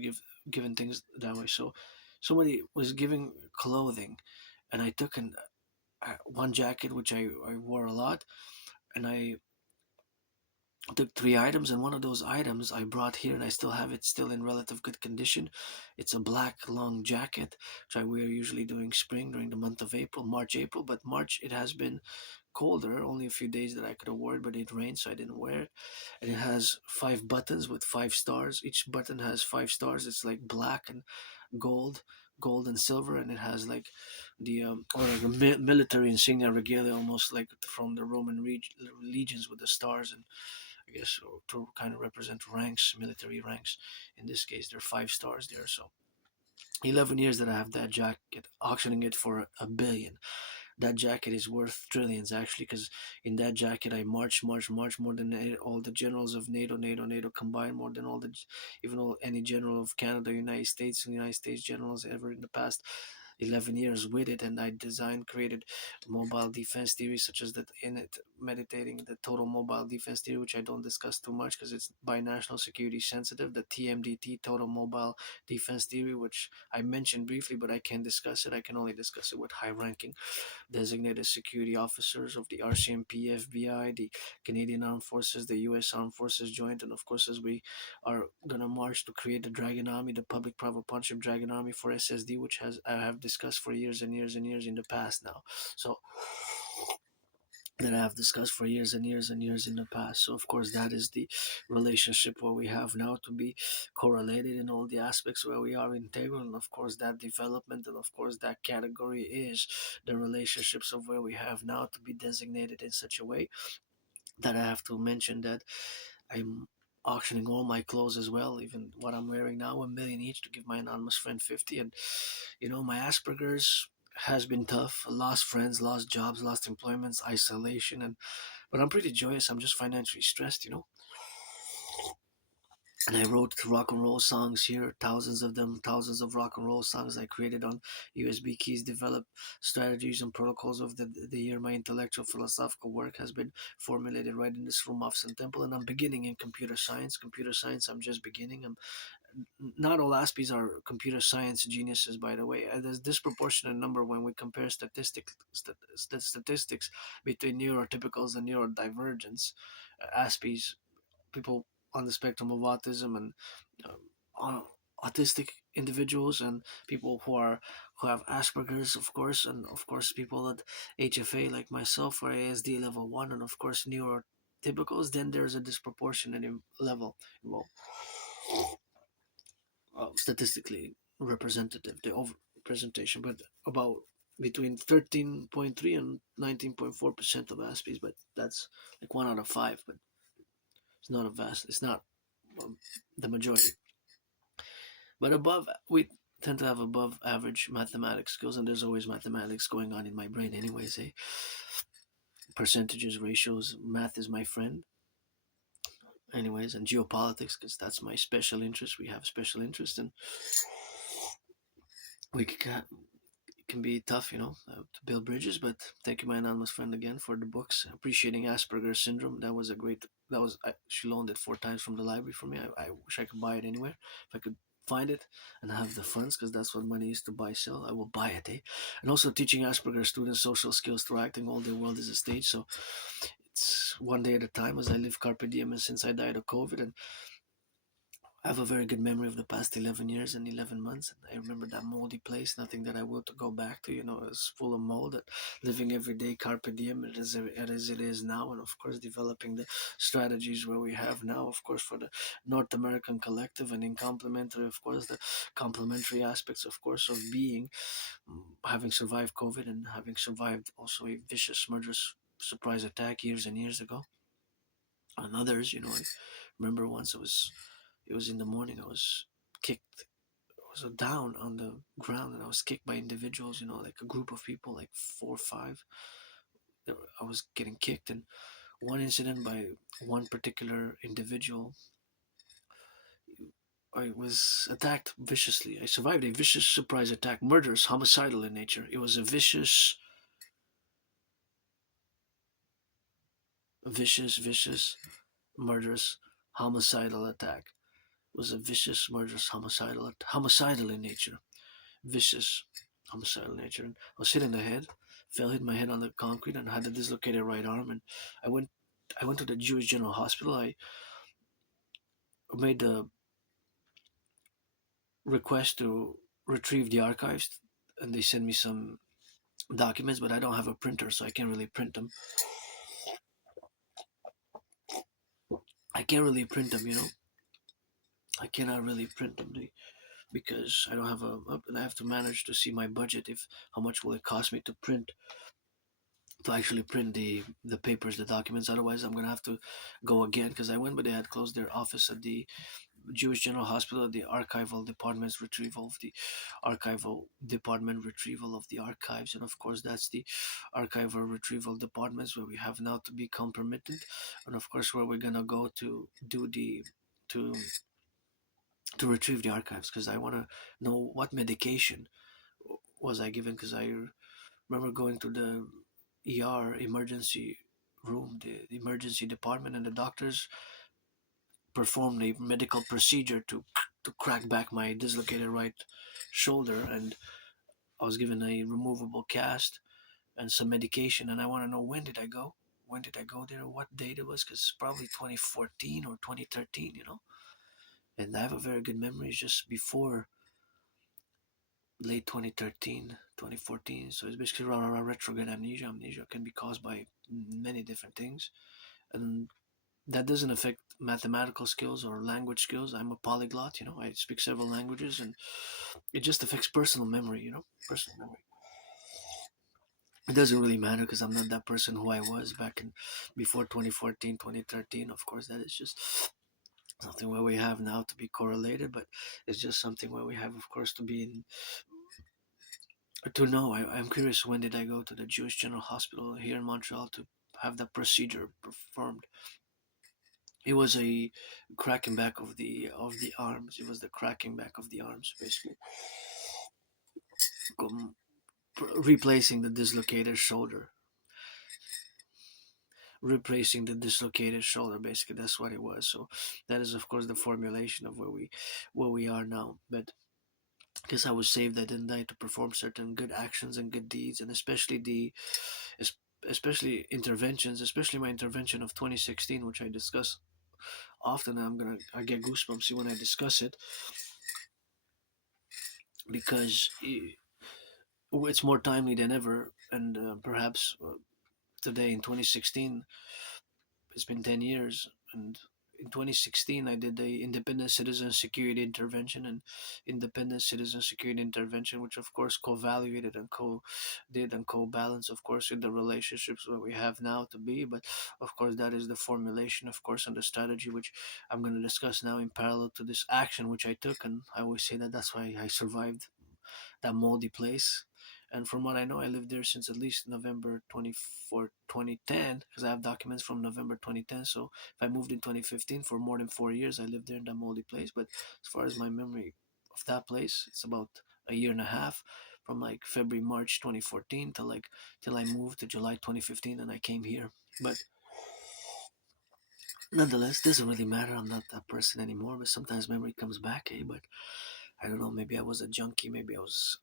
given things that way. So somebody was giving clothing, and I took one jacket which I wore a lot, and I took three items, and one of those items I brought here, and I still have it, still in relative good condition. It's a black long jacket which I wear usually during spring, during the month of April, March, April. But March, it has been colder, only a few days that I could have worn it, but it rained, so I didn't wear it. And it has five buttons with 5 stars. Each button has 5 stars. It's like black and gold, gold and silver, and it has like the or the military insignia regalia, almost like from the Roman legions with the stars, and I guess to kind of represent ranks, military ranks. In this case, there are 5 stars there. So 11 years that I have that jacket, auctioning it for a billion. That jacket is worth trillions, actually, because in that jacket I march more than all the generals of NATO combined, more than all the, even all any general of Canada, United States generals ever in the past 11 years with it. And I created mobile defense theory, such as that in it, meditating the total mobile defense theory, which I don't discuss too much because it's by national security sensitive. The TMDT, total mobile defense theory, which I mentioned briefly, but I can't discuss it. I can only discuss it with high ranking designated security officers of the RCMP, FBI, the Canadian Armed Forces, the U.S. Armed Forces Joint, and of course, as we are gonna march to create the Dragon Army, the Public Private Partnership Dragon Army for SSD, which has I have discussed for years and years and years in the past now. So that I have discussed for years and years and years in the past. So of course that is the relationship what we have now to be correlated in all the aspects where we are integral, and of course that development, and of course that category is the relationships of where we have now to be designated in such a way that I have to mention that I'm auctioning all my clothes as well, even what I'm wearing now, a million each, to give my anonymous friend 50. And my Asperger's has been tough. Lost friends, lost jobs, lost employments, isolation, and but I'm pretty joyous. I'm just financially stressed. And I wrote rock and roll songs here, thousands of them, thousands of rock and roll songs I created on USB keys, developed strategies and protocols of the year. My intellectual philosophical work has been formulated right in this room, Office and Temple, and I'm beginning in computer science. Computer science, I'm just beginning. I'm not all Aspies are computer science geniuses, by the way. There's disproportionate number when we compare statistics between neurotypicals and neurodivergents. Aspies, people on the spectrum of autism, and autistic individuals, and people who have Asperger's, of course, and of course people at HFA like myself or ASD level 1, and of course neurotypicals. Then there's a disproportionate level involved, statistically representative, the over representation, but about between 13.3 and 19.4% of Aspies, but that's like 1 out of 5, but it's not a vast, it's not the majority. But we tend to have above average mathematics skills, and there's always mathematics going on in my brain, anyways. Percentages, ratios, math is my friend, anyways, and geopolitics, because that's my special interest. We have special interest, and we can be tough, to build bridges. But thank you, my anonymous friend, again for the books. Appreciating Asperger's syndrome. That was a great. That was she loaned it 4 times from the library for me. I wish I could buy it anywhere if I could find it and have the funds, because that's what money is, to buy sell. I will buy it, eh? And also teaching Asperger's students social skills through acting. All their world is a stage, so it's one day at a time as I live carpe diem. And since I died of COVID, and I have a very good memory of the past 11 years and 11 months. I remember that moldy place, nothing that I will to go back to. It's full of mold. Living every day, carpe diem, it is now. And of course, developing the strategies where we have now, of course, for the North American collective, and in complementary, of course, the complementary aspects, of course, of being, having survived COVID and having survived also a vicious, murderous surprise attack years and years ago on others. I remember once it was in the morning. I was kicked. I was down on the ground, and I was kicked by individuals. Like a group of people, like 4 or 5. I was getting kicked, and one incident by one particular individual. I was attacked viciously. I survived a vicious surprise attack, murderous, homicidal in nature. It was a vicious, murderous, homicidal attack. It was a vicious, murderous, homicidal in nature. Vicious, homicidal in nature. And I was hit in the head, hit my head on the concrete, and had a dislocated right arm. And I went, I went to the Jewish General Hospital. I made the request to retrieve the archives, and they sent me some documents, but I don't have a printer, so I can't really print them. I can't really print them, you know. I cannot really print them because I don't have and I have to manage to see my budget. If how much will it cost me to print to actually print the papers, the documents. Otherwise, I'm gonna have to go again because I went, but they had closed their office at the Jewish General Hospital, the archival department's retrieval of the archival department retrieval of the archives, and of course that's the archival retrieval departments where we have now to become permitted, and of course where we're gonna go to do the to to retrieve the archives because I want to know what medication was I given because I remember going to the ER emergency room, the emergency department, and the doctors performed a medical procedure to crack back my dislocated right shoulder, and I was given a removable cast and some medication. And I want to know when did I go? When did I go there? What date it was? Because probably 2014 or 2013, you know. And I have a very good memory. It's just before late 2013, 2014. So it's basically around retrograde amnesia. Amnesia can be caused by many different things, and that doesn't affect mathematical skills or language skills. I'm a polyglot, you know. I speak several languages, and it just affects personal memory, you know, personal memory. It doesn't really matter because I'm not that person who I was back in before 2014, 2013. Of course, that is just something where we have now to be correlated, but it's just something where we have, of course, to be in, to know. I'm curious, when did I go to the Jewish General Hospital here in Montreal to have that procedure performed? It was a cracking back of the arms. It was the cracking back of the arms, basically, um, replacing the dislocated shoulder, replacing the dislocated shoulder. Basically, that's what it was. So that is, of course, the formulation of where we are now. But because I was saved, I didn't die to perform certain good actions and good deeds, and especially interventions, especially my intervention of 2016, which I discuss often. I get goosebumps when I discuss it because it's more timely than ever, and perhaps today in 2016, it's been 10 years, and in 2016 I did the independent citizen security intervention, and independent citizen security intervention, which of course co-evaluated and co-did and co-balance, of course, in the relationships that we have now to be. But of course that is the formulation, of course, and the strategy which I'm going to discuss now in parallel to this action which I took. And I always say that that's why I survived that moldy place. And from what I know, I lived there since at least November 24, 2010, because I have documents from November 2010. So if I moved in 2015, for more than 4 years, I lived there in that moldy place. But as far as my memory of that place, it's about a year and a half, from like February, March 2014 till I moved to July 2015 and I came here. But nonetheless, doesn't really matter. I'm not that person anymore. But sometimes memory comes back, eh? But I don't know. Maybe I was a junkie. Maybe I was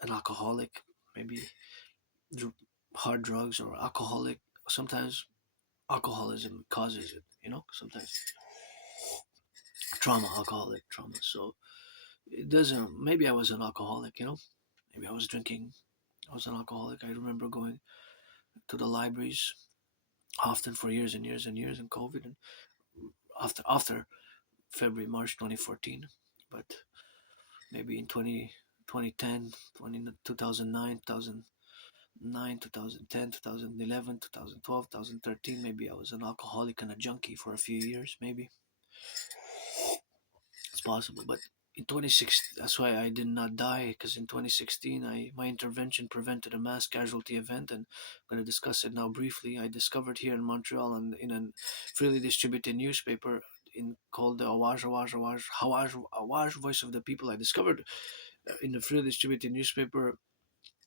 an alcoholic. Maybe hard drugs or alcoholic. Sometimes alcoholism causes it, you know, sometimes trauma, alcoholic trauma. So it doesn't, maybe I was an alcoholic, you know, maybe I was drinking, I was an alcoholic. I remember going to the libraries often for years and years and years in COVID, and after February, March 2014. But maybe in 2010, 2009, 2009, 2010, 2011, 2012, 2013. Maybe I was an alcoholic and a junkie for a few years. Maybe it's possible. But in 2016, that's why I did not die, because in 2016, my intervention prevented a mass casualty event, and I'm going to discuss it now briefly. I discovered here in Montreal and in a freely distributed newspaper in called the Awaj Voice of the People. I discovered in the free distributed newspaper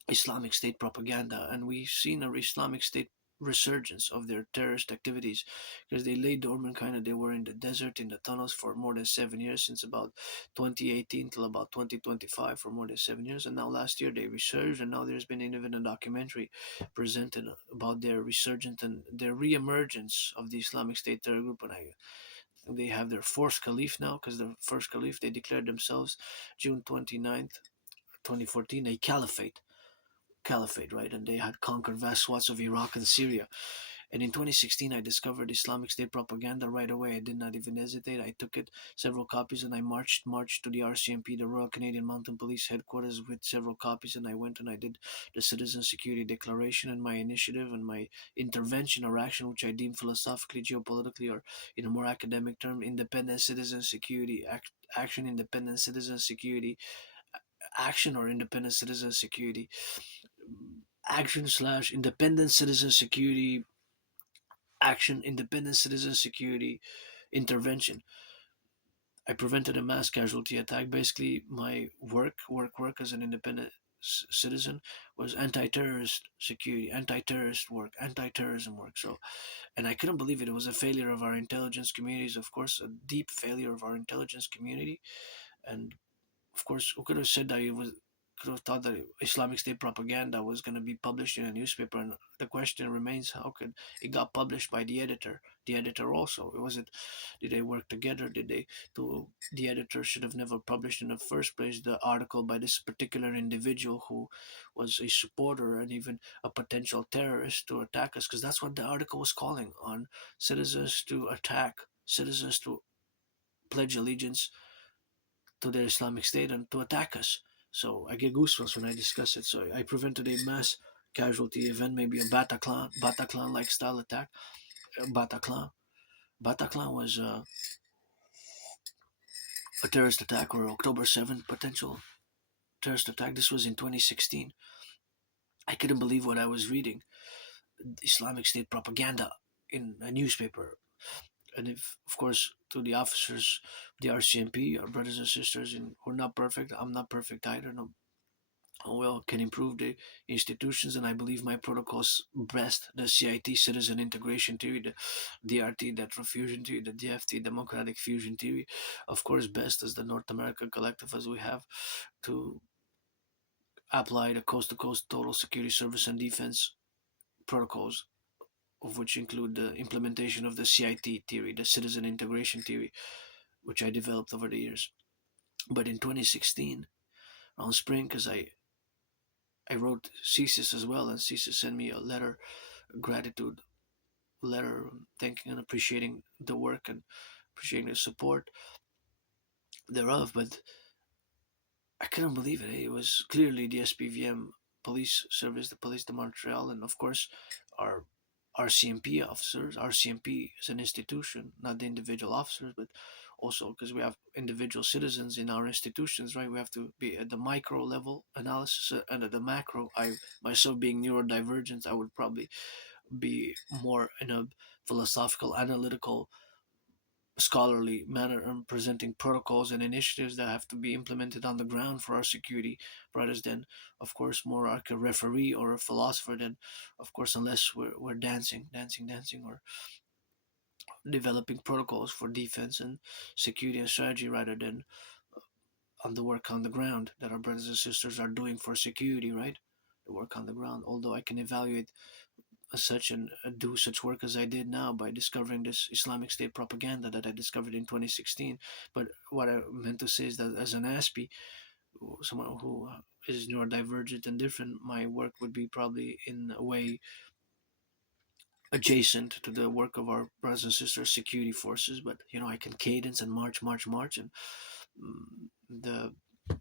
Islamic State propaganda, and we've seen a Islamic State resurgence of their terrorist activities because they lay dormant kind of they were in the desert in the tunnels for more than 7 years, since about 2018 till about 2025, for more than 7 years, and now last year they resurged, and now there's been even a documentary presented about their resurgence and their re-emergence of the Islamic State terror group. And they have their fourth caliph now, because the first caliph, they declared themselves June 29th 2014 a caliphate, right? And they had conquered vast swaths of Iraq and Syria. And in 2016, I discovered Islamic State propaganda right away. I did not even hesitate. I took it, several copies, and I marched to the RCMP, the Royal Canadian Mounted Police headquarters, with several copies. And I went and I did the Citizen Security Declaration and my initiative and my intervention or action, which I deem philosophically, geopolitically, or in a more academic term, independent citizen security action, independent citizen security action, or independent citizen security action slash independent citizen security action, independent citizen security intervention. I prevented a mass casualty attack. Basically, my work as an independent citizen was anti-terrorist security, anti-terrorist work, anti-terrorism work. So, and I couldn't believe it. It was a failure of our intelligence communities, of course, a deep failure of our intelligence community. And of course, who could have said that it was, could have thought that Islamic State propaganda was going to be published in a newspaper? And the question remains, how could it got published by the editor? The editor also, was it? Did they work together? Did they? To the editor should have never published in the first place the article by this particular individual who was a supporter and even a potential terrorist to attack us, because that's what the article was calling on citizens to attack, citizens to pledge allegiance to their Islamic State and to attack us. So I get goosebumps when I discuss it. So I prevented a mass casualty event, maybe a Bataclan like style attack. Bataclan. Bataclan was a terrorist attack, or October 7th potential terrorist attack. This was in 2016. I couldn't believe what I was reading. Islamic State propaganda in a newspaper. And if, of course, to the officers, the RCMP, our brothers and sisters, and we're not perfect. I'm not perfect either. No, well, can improve the institutions, and I believe my protocols best the CIT, citizen integration theory, the DRT, that fusion theory, the DFT, democratic fusion theory, of course, best as the North American Collective, as we have to apply the coast to coast total security service and defense protocols, of which include the implementation of the CIT theory, the citizen integration theory, which I developed over the years. But in 2016, around spring, because I wrote CSIS as well, and CSIS sent me a letter, a gratitude letter, thanking and appreciating the work and appreciating the support thereof. But I couldn't believe it. It was clearly the SPVM police service, the Police de Montreal, and of course our RCMP officers. RCMP is an institution, not the individual officers, but also because we have individual citizens in our institutions, right? We have to be at the micro level analysis, and at the macro. I myself being neurodivergent, I would probably be more in a philosophical, analytical, scholarly manner and presenting protocols and initiatives that have to be implemented on the ground for our security, rather than, of course, more like a referee or a philosopher. Than, of course, unless we're dancing, or developing protocols for defense and security and strategy, rather than on the work on the ground that our brothers and sisters are doing for security, right? The work on the ground. Although I can evaluate as such and do such work as I did now by discovering this Islamic State propaganda that I discovered in 2016. But what I meant to say is that as an Aspie, someone who is neurodivergent and different, my work would be probably in a way adjacent to the work of our brothers and sisters security forces. But I can cadence and march, and the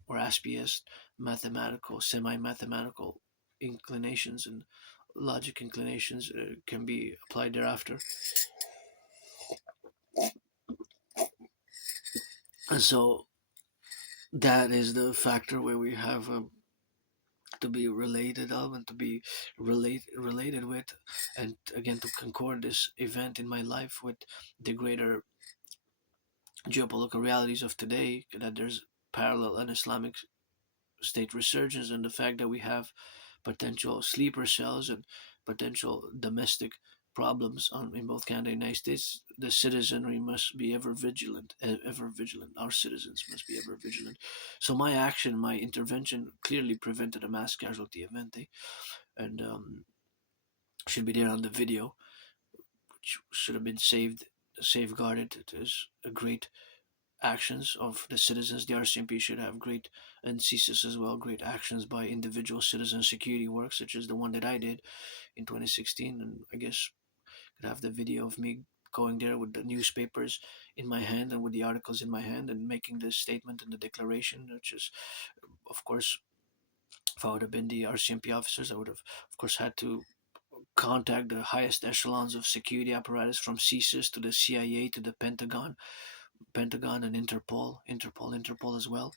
or Aspiesque mathematical, semi-mathematical inclinations and logic inclinations can be applied thereafter. And so that is the factor where we have to be related of, and to be related with, and again to concord this event in my life with the greater geopolitical realities of today, that there's parallel and Islamic state resurgence, and the fact that we have potential sleeper cells and potential domestic problems in both Canada and the United States, the citizenry must be ever vigilant, ever vigilant. Our citizens must be ever vigilant. So my action, my intervention clearly prevented a mass casualty event, and should be there on the video, which should have been safeguarded. It is a great actions of the citizens. The RCMP should have great, and CSIS as well, great actions by individual citizen security work, such as the one that I did in 2016. And I guess could have the video of me going there with the newspapers in my hand and with the articles in my hand and making the statement and the declaration, which is, of course, if I would have been the RCMP officers, I would have, of course, had to contact the highest echelons of security apparatus from CSIS to the CIA to the Pentagon and Interpol as well,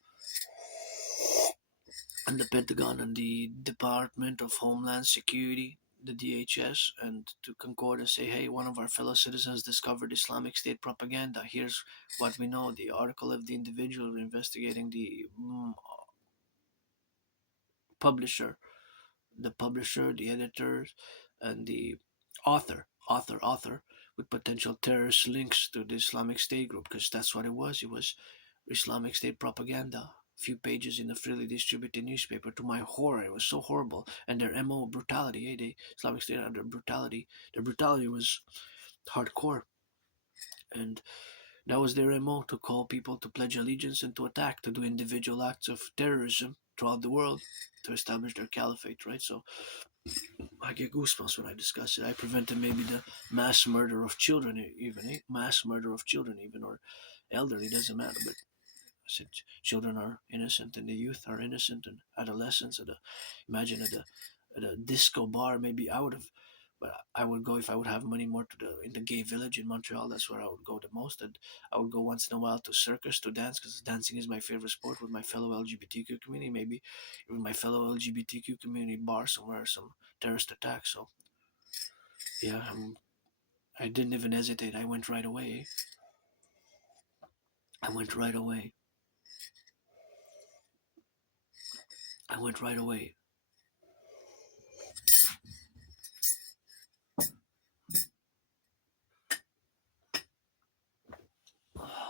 and the Pentagon and the Department of Homeland Security, the DHS, and to concord and say, hey, one of our fellow citizens discovered Islamic State propaganda. Here's what we know. The article of the individual investigating the publisher, the editors, and the author, with potential terrorist links to the Islamic State group, because that's what it was. It was Islamic State propaganda. A few pages in a freely distributed newspaper. To my horror, it was so horrible. And their MO brutality, the Islamic State had their brutality. Their brutality was hardcore. And that was their MO, to call people to pledge allegiance and to attack, to do individual acts of terrorism throughout the world to establish their caliphate, right? So I get goosebumps when I discuss it. I prevented maybe the mass murder of children, even, mass murder of children, even, or elderly, doesn't matter. But said children are innocent and the youth are innocent and adolescents. Imagine at a disco bar, maybe I would have, but I would go if I would have money more to in the gay village in Montreal. That's where I would go the most. And I would go once in a while to circus to dance, because dancing is my favorite sport, with my fellow LGBTQ community. Maybe even my fellow LGBTQ community bar somewhere, some terrorist attack. So yeah, I didn't even hesitate. I went right away. I went right away. I went right away.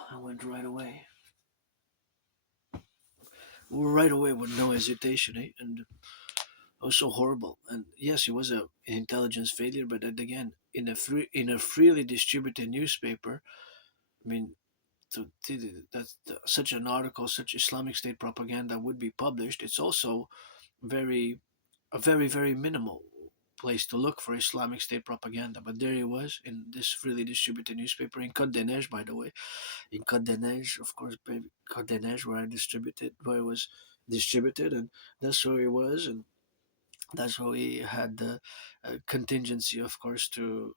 I went right away. Right away with no hesitation, and it was so horrible. And yes, it was an intelligence failure, but then again, in a freely distributed newspaper, I mean, such an article, such Islamic State propaganda would be published. It's also very a very minimal place to look for Islamic State propaganda. But there it was in this freely distributed newspaper in Côte des Neiges, by the way, in Côte des Neiges, of course, baby, Côte des Neiges, where it was distributed, and that's where it was, and that's where we had the contingency, of course, to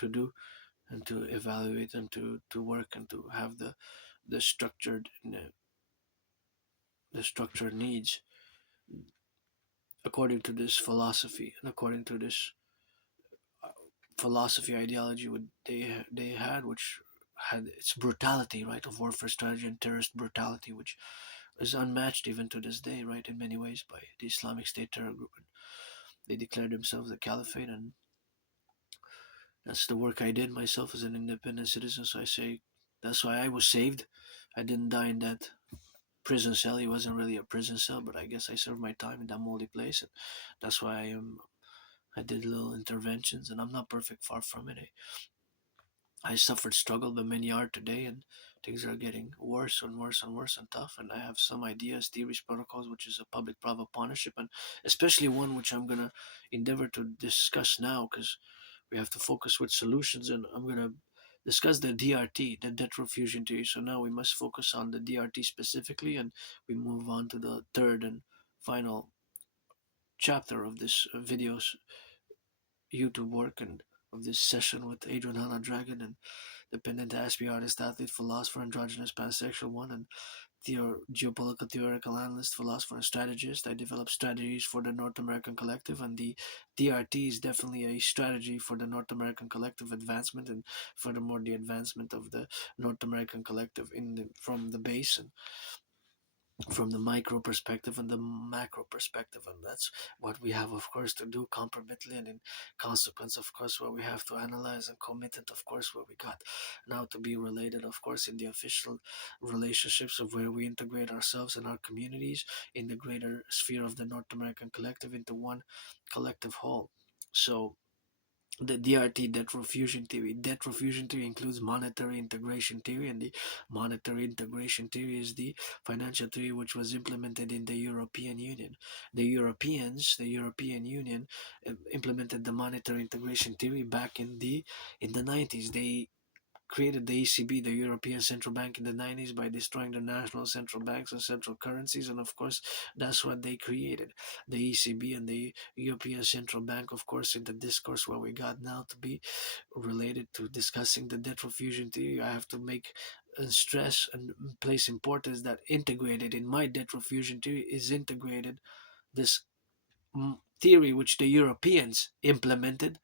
do and to evaluate and to work and to have the structured the structured needs according to this philosophy and according to this philosophy ideology what they had, which had its brutality, right, of warfare strategy and terrorist brutality, which is unmatched even to this day, right, in many ways by the Islamic State terror group. And they declared themselves the caliphate, and that's the work I did myself as an independent citizen. So I say that's why I was saved. I didn't die in that prison cell. It wasn't really a prison cell, but I guess I served my time in that moldy place, and that's why I did little interventions, and I'm not perfect, far from it. I suffered struggle, but many are today, and things are getting worse and worse and worse and tough. And I have some ideas, theories, protocols, which is a public-private partnership, and especially one which I'm gonna endeavor to discuss now, because we have to focus with solutions. And I'm gonna discuss the DRT, the debt refusion theory. So now we must focus on the DRT specifically, and we move on to the third and final chapter of this video's YouTube work and of this session with Adrian Dragon and dependent Aspie artist, athlete, philosopher, androgynous, pansexual one, and geopolitical theoretical analyst, philosopher, and strategist. I develop strategies for the North American Collective, and the DRT is definitely a strategy for the North American Collective advancement, and furthermore the advancement of the North American Collective from the base, and from the micro perspective and the macro perspective. And that's what we have, of course, to do compromittently, and in consequence, of course, what we have to analyze and committed, of course, what we got now to be related, of course, in the official relationships of where we integrate ourselves and our communities in the greater sphere of the North American Collective into one collective whole. So the DRT, debt refusion theory. Debt refusion theory includes monetary integration theory, and the monetary integration theory is the financial theory which was implemented in the European Union. The European Union, implemented the monetary integration theory back in the 90s. They created the ECB, the European Central Bank, in the 90s by destroying the national central banks and central currencies. And of course, that's what they created, the ECB and the European Central Bank, of course, in the discourse where we got now to be related to discussing the debt refusion theory. I have to make stress and place importance that integrated in my debt refusion theory is integrated this theory which the Europeans implemented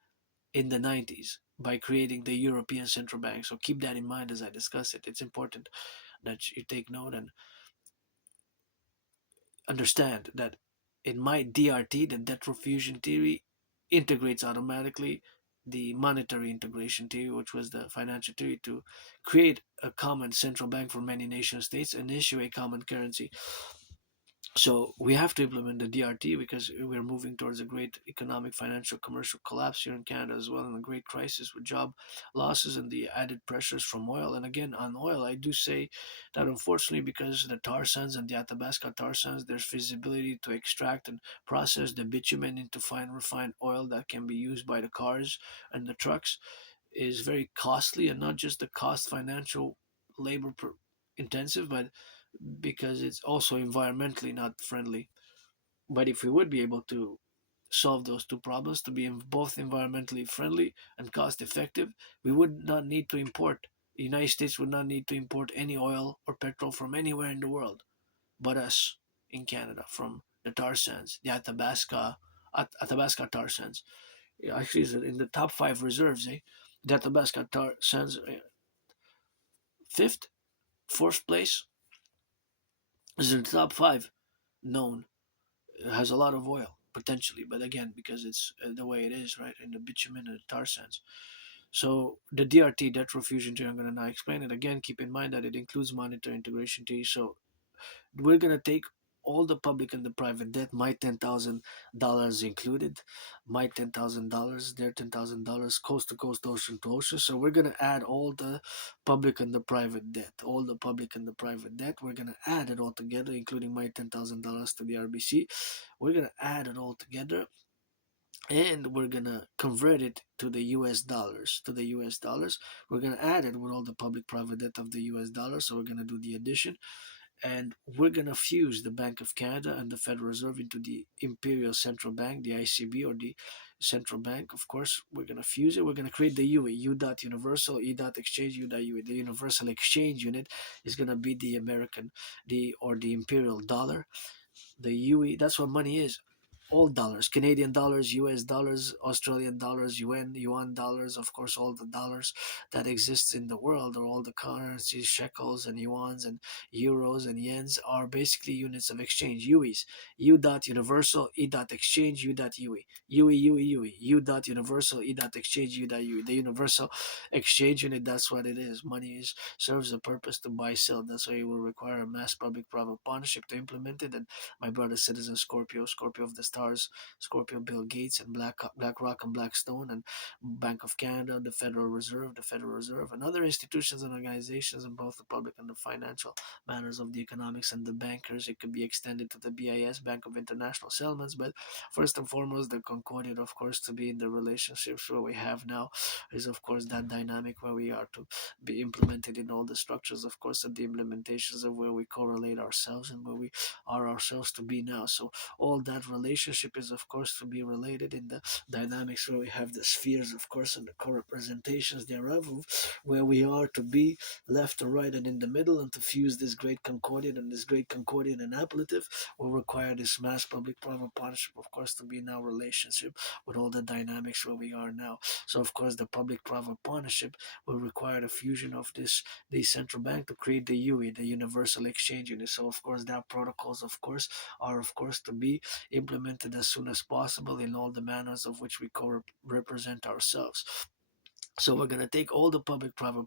in the 90s by creating the European Central Bank. So keep that in mind as I discuss it. It's important that you take note and understand that in my DRT, the debt refusion theory integrates automatically the monetary integration theory, which was the financial theory to create a common central bank for many nation states and issue a common currency. So we have to implement the DRT because we're moving towards a great economic, financial, commercial collapse here in Canada as well, and a great crisis with job losses and the added pressures from oil. And again, on oil, I do say that unfortunately, because the tar sands and the Athabasca tar sands, there's feasibility to extract and process the bitumen into fine refined oil that can be used by the cars and the trucks is very costly, and not just the cost financial labor intensive, but because it's also environmentally not friendly. But if we would be able to solve those two problems to be both environmentally friendly and cost effective, we would not need to import. The United States would not need to import any oil or petrol from anywhere in the world but us in Canada from the tar sands, the Athabasca tar sands. Actually, is in the top five reserves. The Athabasca tar sands, fifth, fourth place is in the top five known. It has a lot of oil potentially, but again, because it's the way it is, right, in the bitumen and the tar sands. So the DRT, debt refusion theory, I'm going to now explain it again. Keep in mind that it includes monetary integration theory. So we're going to take all the public and the private debt, my $10,000 included, my $10,000, their $10,000, coast to coast, ocean to ocean. So we're going to add all the public and the private debt, all the public and the private debt. We're going to add it all together, including my $10,000 to the RBC. We're going to add it all together, and we're gonna convert it to the US dollars. We're gonna add it with all the public private debt of the US dollar. So we're gonna do the addition, and we're going to fuse the Bank of Canada and the Federal Reserve into the Imperial Central Bank, the ICB, or the central bank. Of course, we're going to fuse it. We're going to create the UE, U dot universal, E dot exchange, U dot UE. The universal exchange unit is going to be the American, the Imperial dollar. The UE, that's what money is. All dollars, Canadian dollars, US dollars, Australian dollars, yuan dollars, of course, all the dollars that exists in the world, or all the currencies, shekels and yuans and euros and yens, are basically units of exchange, UEs. U dot universal, E dot exchange, U dot UE. UE, U dot universal, E dot exchange, U dot UE. The universal exchange unit, that's what it is. Money serves a purpose to buy, sell. That's why it will require a mass public-private partnership to implement it. And my brother citizen Scorpio of the stars, Scorpio Bill Gates, and BlackRock and Blackstone, and Bank of Canada, the Federal Reserve, and other institutions and organizations in both the public and the financial matters of the economics and the bankers. It could be extended to the BIS, Bank of International Settlements, but first and foremost, the Concordiate, of course, to be in the relationships where we have now, is of course that dynamic where we are to be implemented in all the structures, of course, of the implementations of where we correlate ourselves and where we are ourselves to be now. So all that relationship leadership is, of course, to be related in the dynamics where we have the spheres, of course, and the co-representations thereof, where we are to be left or right and in the middle, and to fuse this great concordian, and this great concordian and appellative will require this mass public-private partnership, of course, to be in our relationship with all the dynamics where we are now. So, of course, the public-private partnership will require the fusion of the central bank to create the UE, the Universal Exchange Unit. So, of course, that protocols, of course, are, of course, to be implemented as soon as possible in all the manners of which we co-represent ourselves. So we're going to take all the public-private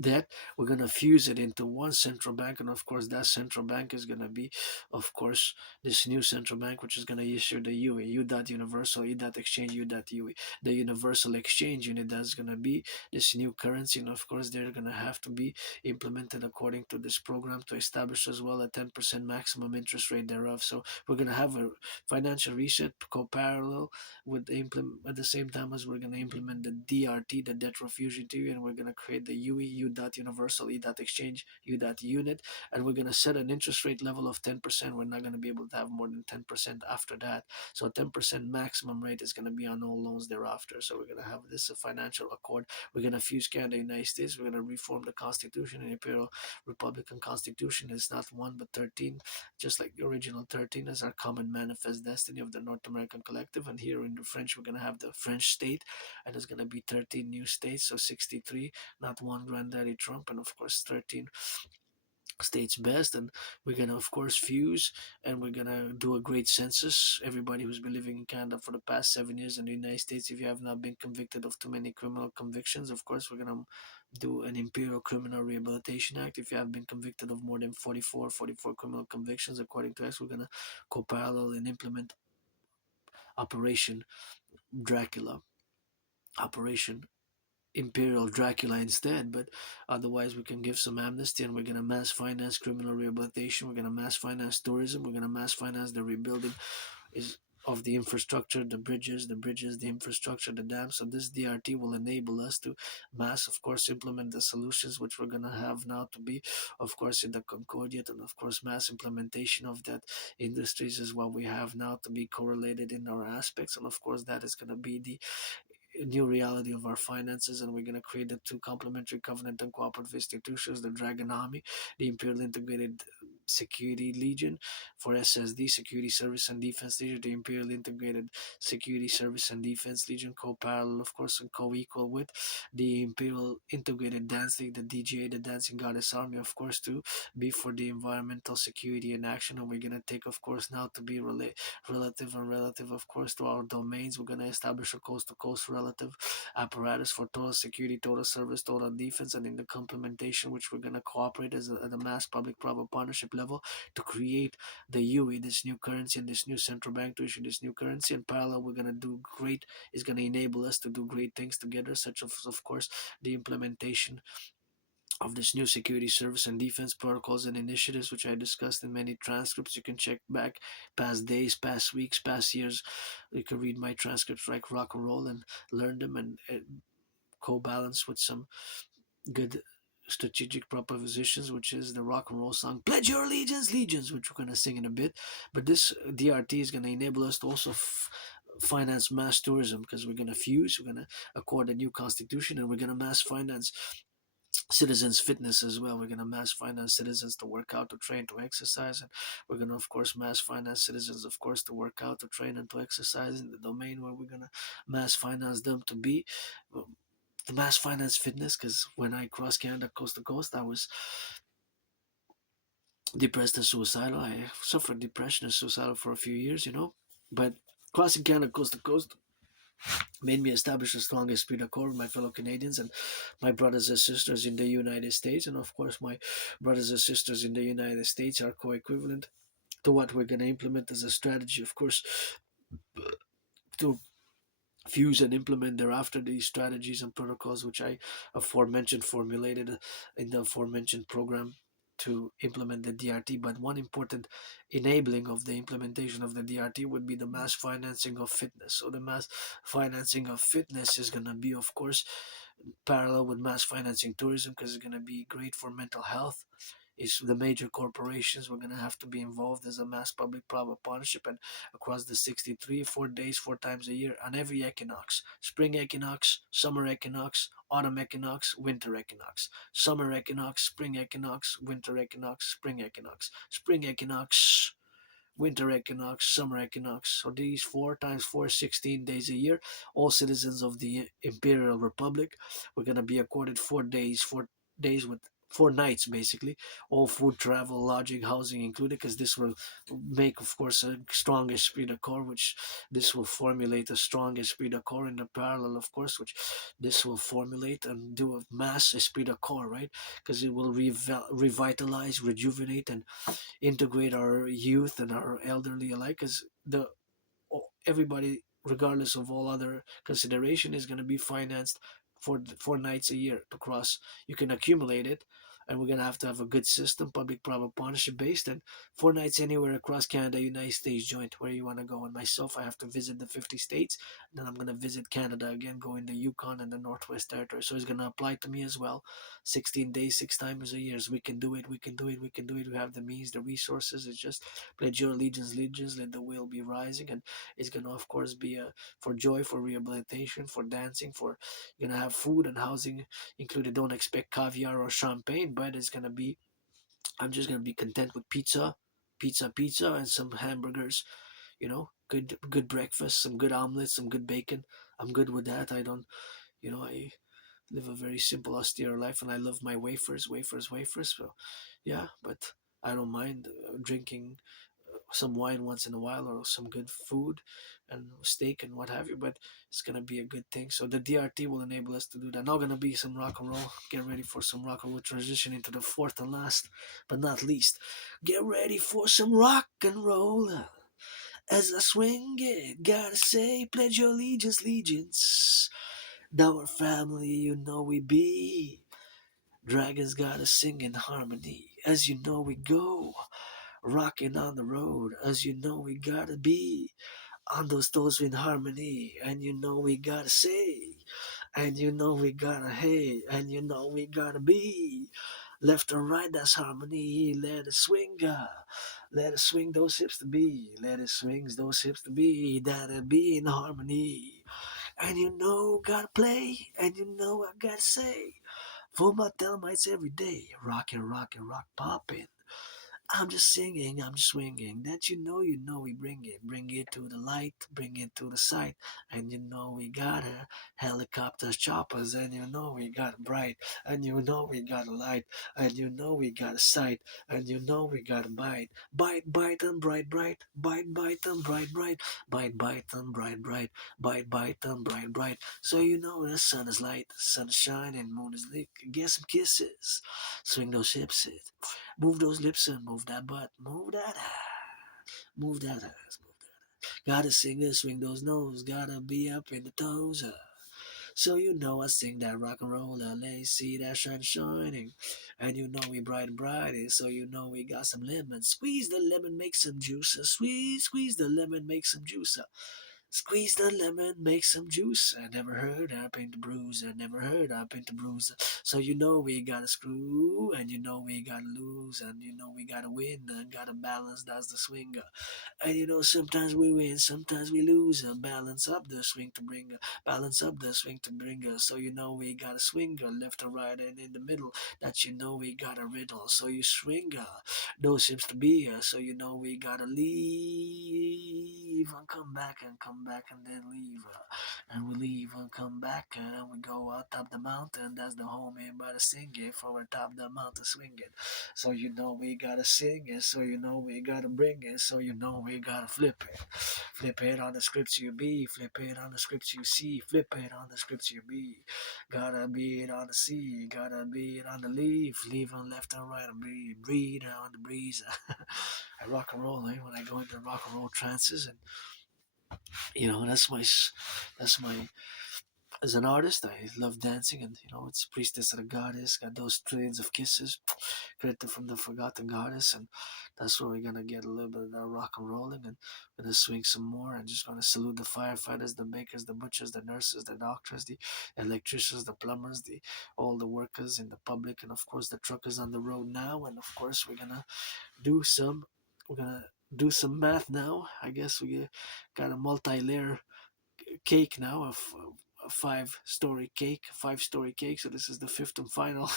debt, we're going to fuse it into one central bank, and of course that central bank is going to be, of course, this new central bank, which is going to issue the UE, U.Universal, E.Exchange, U.UE, the Universal Exchange Unit. That's going to be this new currency, and of course they're going to have to be implemented according to this program to establish as well a 10% maximum interest rate thereof. So we're going to have a financial reset co-parallel with the at the same time as we're going to implement the DRT, the debt refusion theory, and we're going to create the UE, U.Universal, E.Exchange, U.Unit, and we're going to set an interest rate level of 10%. We're not going to be able to have more than 10% after that. So a 10% maximum rate is going to be on all loans thereafter. So we're going to have this a financial accord. We're going to fuse Canada and the United States. We're going to reform the Constitution. And Imperial Republican Constitution is not 1 but 13, just like the original 13 as our common manifest destiny of the North American Collective. And here in the French, we're going to have the French state, and it's going to be 13 new states, so 63, not one granddaddy Trump, and of course 13 states best. And we're gonna, of course, fuse, and we're gonna do a great census. Everybody who's been living in Canada for the past 7 years in the United States, if you have not been convicted of too many criminal convictions, of course, we're gonna do an Imperial Criminal Rehabilitation Act. If you have been convicted of more than 44 criminal convictions, according to us, we're gonna co-parallel and implement Operation Dracula, Operation Imperial Dracula instead. But otherwise we can give some amnesty, and we're going to mass finance criminal rehabilitation, we're going to mass finance tourism, we're going to mass finance the rebuilding is of the infrastructure, the infrastructure, the dams. So this DRT will enable us to mass, of course, implement the solutions which we're going to have now to be, of course, in the Concordiat, and of course mass implementation of that industries is what we have now to be correlated in our aspects. And of course that is going to be the new reality of our finances, and we're going to create the two complementary covenant and cooperative institutions, the Dragon Army, the Imperial Integrated Security Legion for SSD, Security Service and Defense Legion, the Imperial Integrated Security Service and Defense Legion, co-parallel, of course, and co-equal with the Imperial Integrated Dance League, the DGA, the Dancing Goddess Army, of course, to be for the environmental security and action. And we're going to take, of course, now to be relative, of course, to our domains. We're going to establish a coast-to-coast relative apparatus for total security, total service, total defense, and in the complementation, which we're going to cooperate as at a mass public-private partnership level to create the UE, this new currency, and this new central bank to issue this new currency. And parallel, we're going to do great, is going to enable us to do great things together, such as, of course, the implementation of this new security service and defense protocols and initiatives, which I discussed in many transcripts. You can check back past days, past weeks, past years. You can read my transcripts like Rock&Roll and learn them, and co-balance with some good strategic propositions, which is the Rock&Roll song "Pledge Your Allegiance, Legions," which we're going to sing in a bit. But this DRT is going to enable us to also finance mass tourism, because we're going to fuse, we're going to accord a new constitution, and we're going to mass finance citizens fitness as well. We're going to mass finance citizens to work out, to train, to exercise, and we're going to, of course, mass finance citizens, of course, to work out, to train, and to exercise in the domain where we're going to mass finance them to be the mass finance fitness. Because when I crossed Canada coast to coast, I was depressed and suicidal. I suffered depression and suicidal for a few years, but crossing Canada coast to coast made me establish a strong esprit de corps with my fellow Canadians and my brothers and sisters in the United States. And of course, my brothers and sisters in the United States are co-equivalent to what we're going to implement as a strategy, of course, to fuse and implement thereafter these strategies and protocols which I aforementioned formulated in the aforementioned program to implement the DRT. But one important enabling of the implementation of the DRT would be the mass financing of fitness. So the mass financing of fitness is going to be, of course, parallel with mass financing tourism, because it's going to be great for mental health. is the major corporations. We're going to have to be involved as a mass public-private partnership, and across the 63, 4 days, 4 times a year, on every equinox: spring equinox, summer equinox, autumn equinox, winter equinox, summer equinox, spring equinox, winter equinox, spring equinox, winter equinox, summer equinox. So these 4 times 4, 16 days a year, all citizens of the Imperial Republic, we're gonna be accorded 4 days, 4 days with 4 nights basically, all food, travel, lodging, housing included, because this will make, of course, a strong esprit de corps, which this will formulate a strong esprit de corps in the parallel, of course, which this will formulate and do a mass esprit de corps, right? Because it will revitalize, rejuvenate, and integrate our youth and our elderly alike, because the everybody, regardless of all other consideration, is going to be financed for 4 nights a year to cross. You can accumulate it, and we're going to have a good system, public-private partnership based, and 4 nights anywhere across Canada, United States joint, where you want to go. And myself, I have to visit the 50 states, then I'm going to visit Canada again, going to Yukon and the Northwest Territory. So it's going to apply to me as well. 16 days, 6 times a year. So we can do it, we can do it, we can do it. We have the means, the resources. It's just pledge your allegiance, allegiance, let the will be rising. And it's going to, of course, be for joy, for rehabilitation, for dancing, for you're going to have food and housing included. Don't expect caviar or champagne, but it's going to be, I'm just going to be content with pizza, and some hamburgers, good breakfast, some good omelets, some good bacon. I'm good with that. I don't, I live a very simple, austere life, and I love my wafers. So, yeah, but I don't mind drinking some wine once in a while, or some good food and steak and what have you, but it's gonna be a good thing. So the DRT will enable us to do that. Now gonna be some rock and roll. Get ready for some rock and roll. Transition into the fourth and last but not least. Get ready for some rock and roll. As I swing it, gotta say, pledge your allegiance, allegiance. Now our family, you know we be. Dragons gotta sing in harmony. As you know we go. Rocking on the road, as you know we gotta be on those toes in harmony, and you know we gotta say, and you know we gotta hey, and you know we gotta be left or right. That's harmony. Let it swing, let it swing those hips to be, let it swing those hips to be, that'll be in harmony. And you know gotta play, and you know I gotta say, for my Thelemites every day, rockin', rockin', rock poppin'. I'm just singing, I'm just swinging. That you know we bring it to the light, bring it to the sight. And you know we got a helicopters, choppers, and you know we got a bright, and you know we got a light, and you know we got a sight, and you know we got a bite. Bite, bite, and bright, bright. Bite, bite, and bright, bright. Bite, bite, and bright, bright. Bite, bite, and bright, bright. So you know the sun is light, the sun is shining, moon is lit. Get some kisses. Swing those hips. Move those lips and move that butt. Move that ass. Move that ass. Move that. Gotta sing and swing those nose. Gotta be up in the toes. So you know I sing that rock and roll. Let see that shine shining. And you know we bright and bright. So you know we got some lemon. Squeeze the lemon, make some juice. Squeeze the lemon, make some juice. Squeeze the lemon, make some juice. I never heard I paint the bruise. I never heard I paint the bruise. So you know we gotta screw, and you know we gotta lose, and you know we gotta win, and gotta balance. That's the swinger. And you know sometimes we win, sometimes we lose. Balance up the swing to bring, balance up the swing to bring us. So you know we got a swinger, left or right, and in the middle. That you know we got a riddle. So you swinger, those seems to be so you know we gotta leave and come back and then leave, and we leave and come back, and then we go out top the mountain. That's the home everybody sing it for we top the mountain swinging. So you know we gotta sing it, so you know we gotta bring it, so you know we gotta flip it on the scripts you be, flip it on the scripts you see, flip it on the scripts you be. Gotta be it on the sea, gotta be it on the leaf, leave on left and right and breathe on the breeze. I rock and roll, when I go into rock and roll trances, and that's my As an artist, I love dancing, and it's Priestess of the Goddess, got those trillions of kisses, created from the Forgotten Goddess, and that's where we're gonna get a little bit of that rock and rolling, and gonna swing some more, and just gonna salute the firefighters, the bakers, the butchers, the nurses, the doctors, the electricians, the plumbers, the all the workers in the public, and of course the truckers on the road now, and of course do some, we're gonna do some math now. I guess we got a multi-layer cake now, a five-story cake, five-story cake. So this is the fifth and final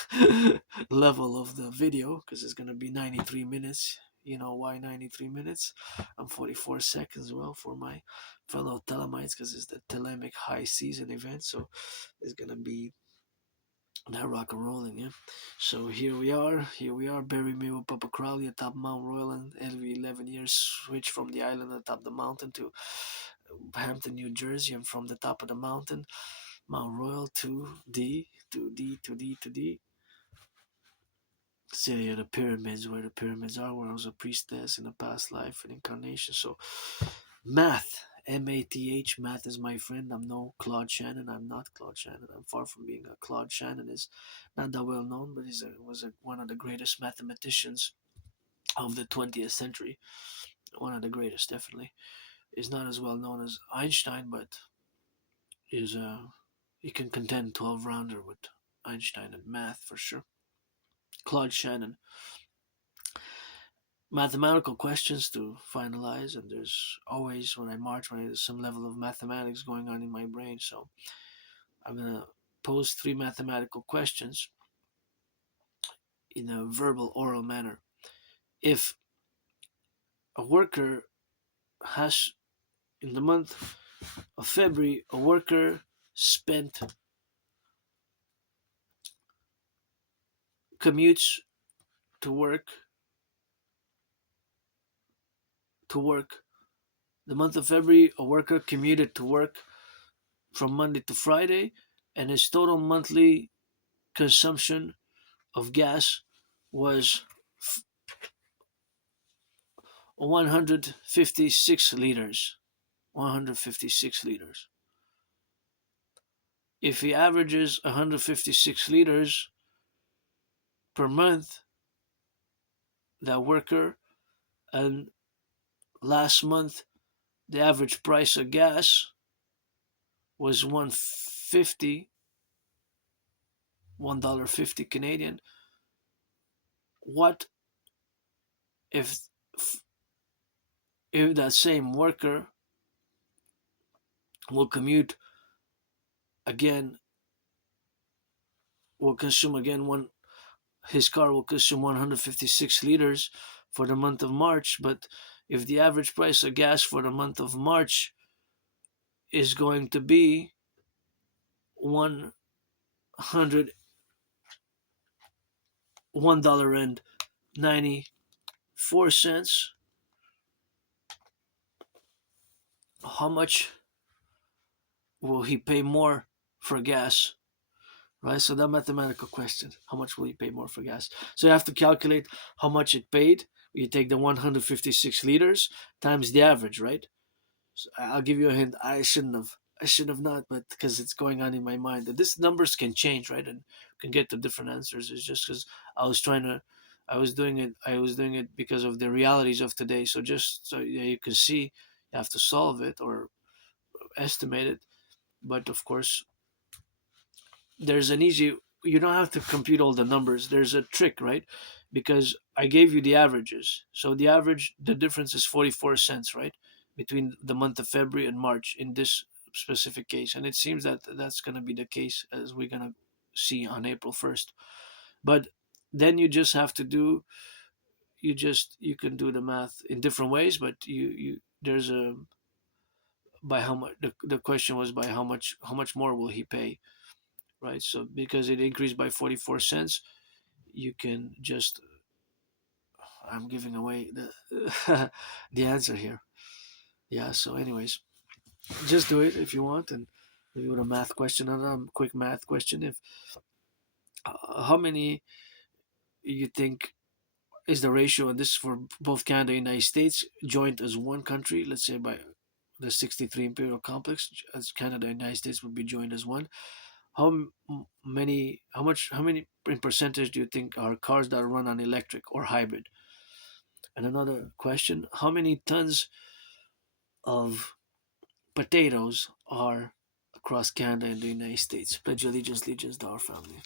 level of the video, because it's gonna be 93 minutes. You know why 93 minutes? I'm 44 seconds. Well, for my fellow Thelemites, because it's the Thelemic high season event. So it's gonna be that rock and rolling, yeah. So here we are. Bury me with Papa Crowley atop Mount Royal, and every 11 years switch from the island atop the mountain to Hampton, New Jersey, and from the top of the mountain, Mount Royal to D, city of the pyramids, where the pyramids are, where I was a priestess in a past life and incarnation. So math, math, math is my friend. I'm no Claude Shannon. I'm not Claude Shannon. I'm far from being a Claude Shannon. Is not that well known, but one of the greatest mathematicians of the 20th century. One of the greatest, definitely. Is not as well known as Einstein, but is he can contend 12 rounder with Einstein in math for sure. Claude Shannon. Mathematical questions to finalize, and there's always, when I march, when there's some level of mathematics going on in my brain. So I'm gonna pose three mathematical questions in a verbal oral manner. If a worker has, in the month of February, a worker spent, commutes to work. The month of February, a worker commuted to work from Monday to Friday, and his total monthly consumption of gas was 156 liters. 156 liters. If he averages 156 liters per month, that worker, and last month the average price of gas was 150, $1.50 Canadian. What if that same worker will commute again, will consume again his car will consume 156 liters for the month of March, but if the average price of gas for the month of March is going to be 100 $1.94, how much will he pay more for gas? Right, so that mathematical question: how much will he pay more for gas? So you have to calculate how much it paid. You take the 156 liters times the average, right? So I'll give you a hint. I should have not, but because it's going on in my mind, that this numbers can change, right, and can get to different answers. It's just because I was trying to, I was doing it because of the realities of today. So just so yeah, you can see, you have to solve it or estimate it. But of course, there's an easy, you don't have to compute all the numbers. There's a trick, right? Because I gave you the averages. So the difference is 44 cents, right? Between the month of February and March in this specific case. And it seems that that's going to be the case, as we're going to see on April 1st. But then you just have to do, you can do the math in different ways, but there's a, by how much, the question was by how much more will he pay, right? So because it increased by 44 cents, you can just, I'm giving away the the answer here. Yeah, so anyways, just do it if you want, and maybe with a math question, another quick math question. If how many you think is the ratio, and this is for both Canada and United States, joined as one country, let's say by the 63 imperial complex, as Canada and United States would be joined as one. How many in percentage do you think are cars that run on electric or hybrid? And another question: how many tons of potatoes are across Canada and the United States? Pledge allegiance to our family.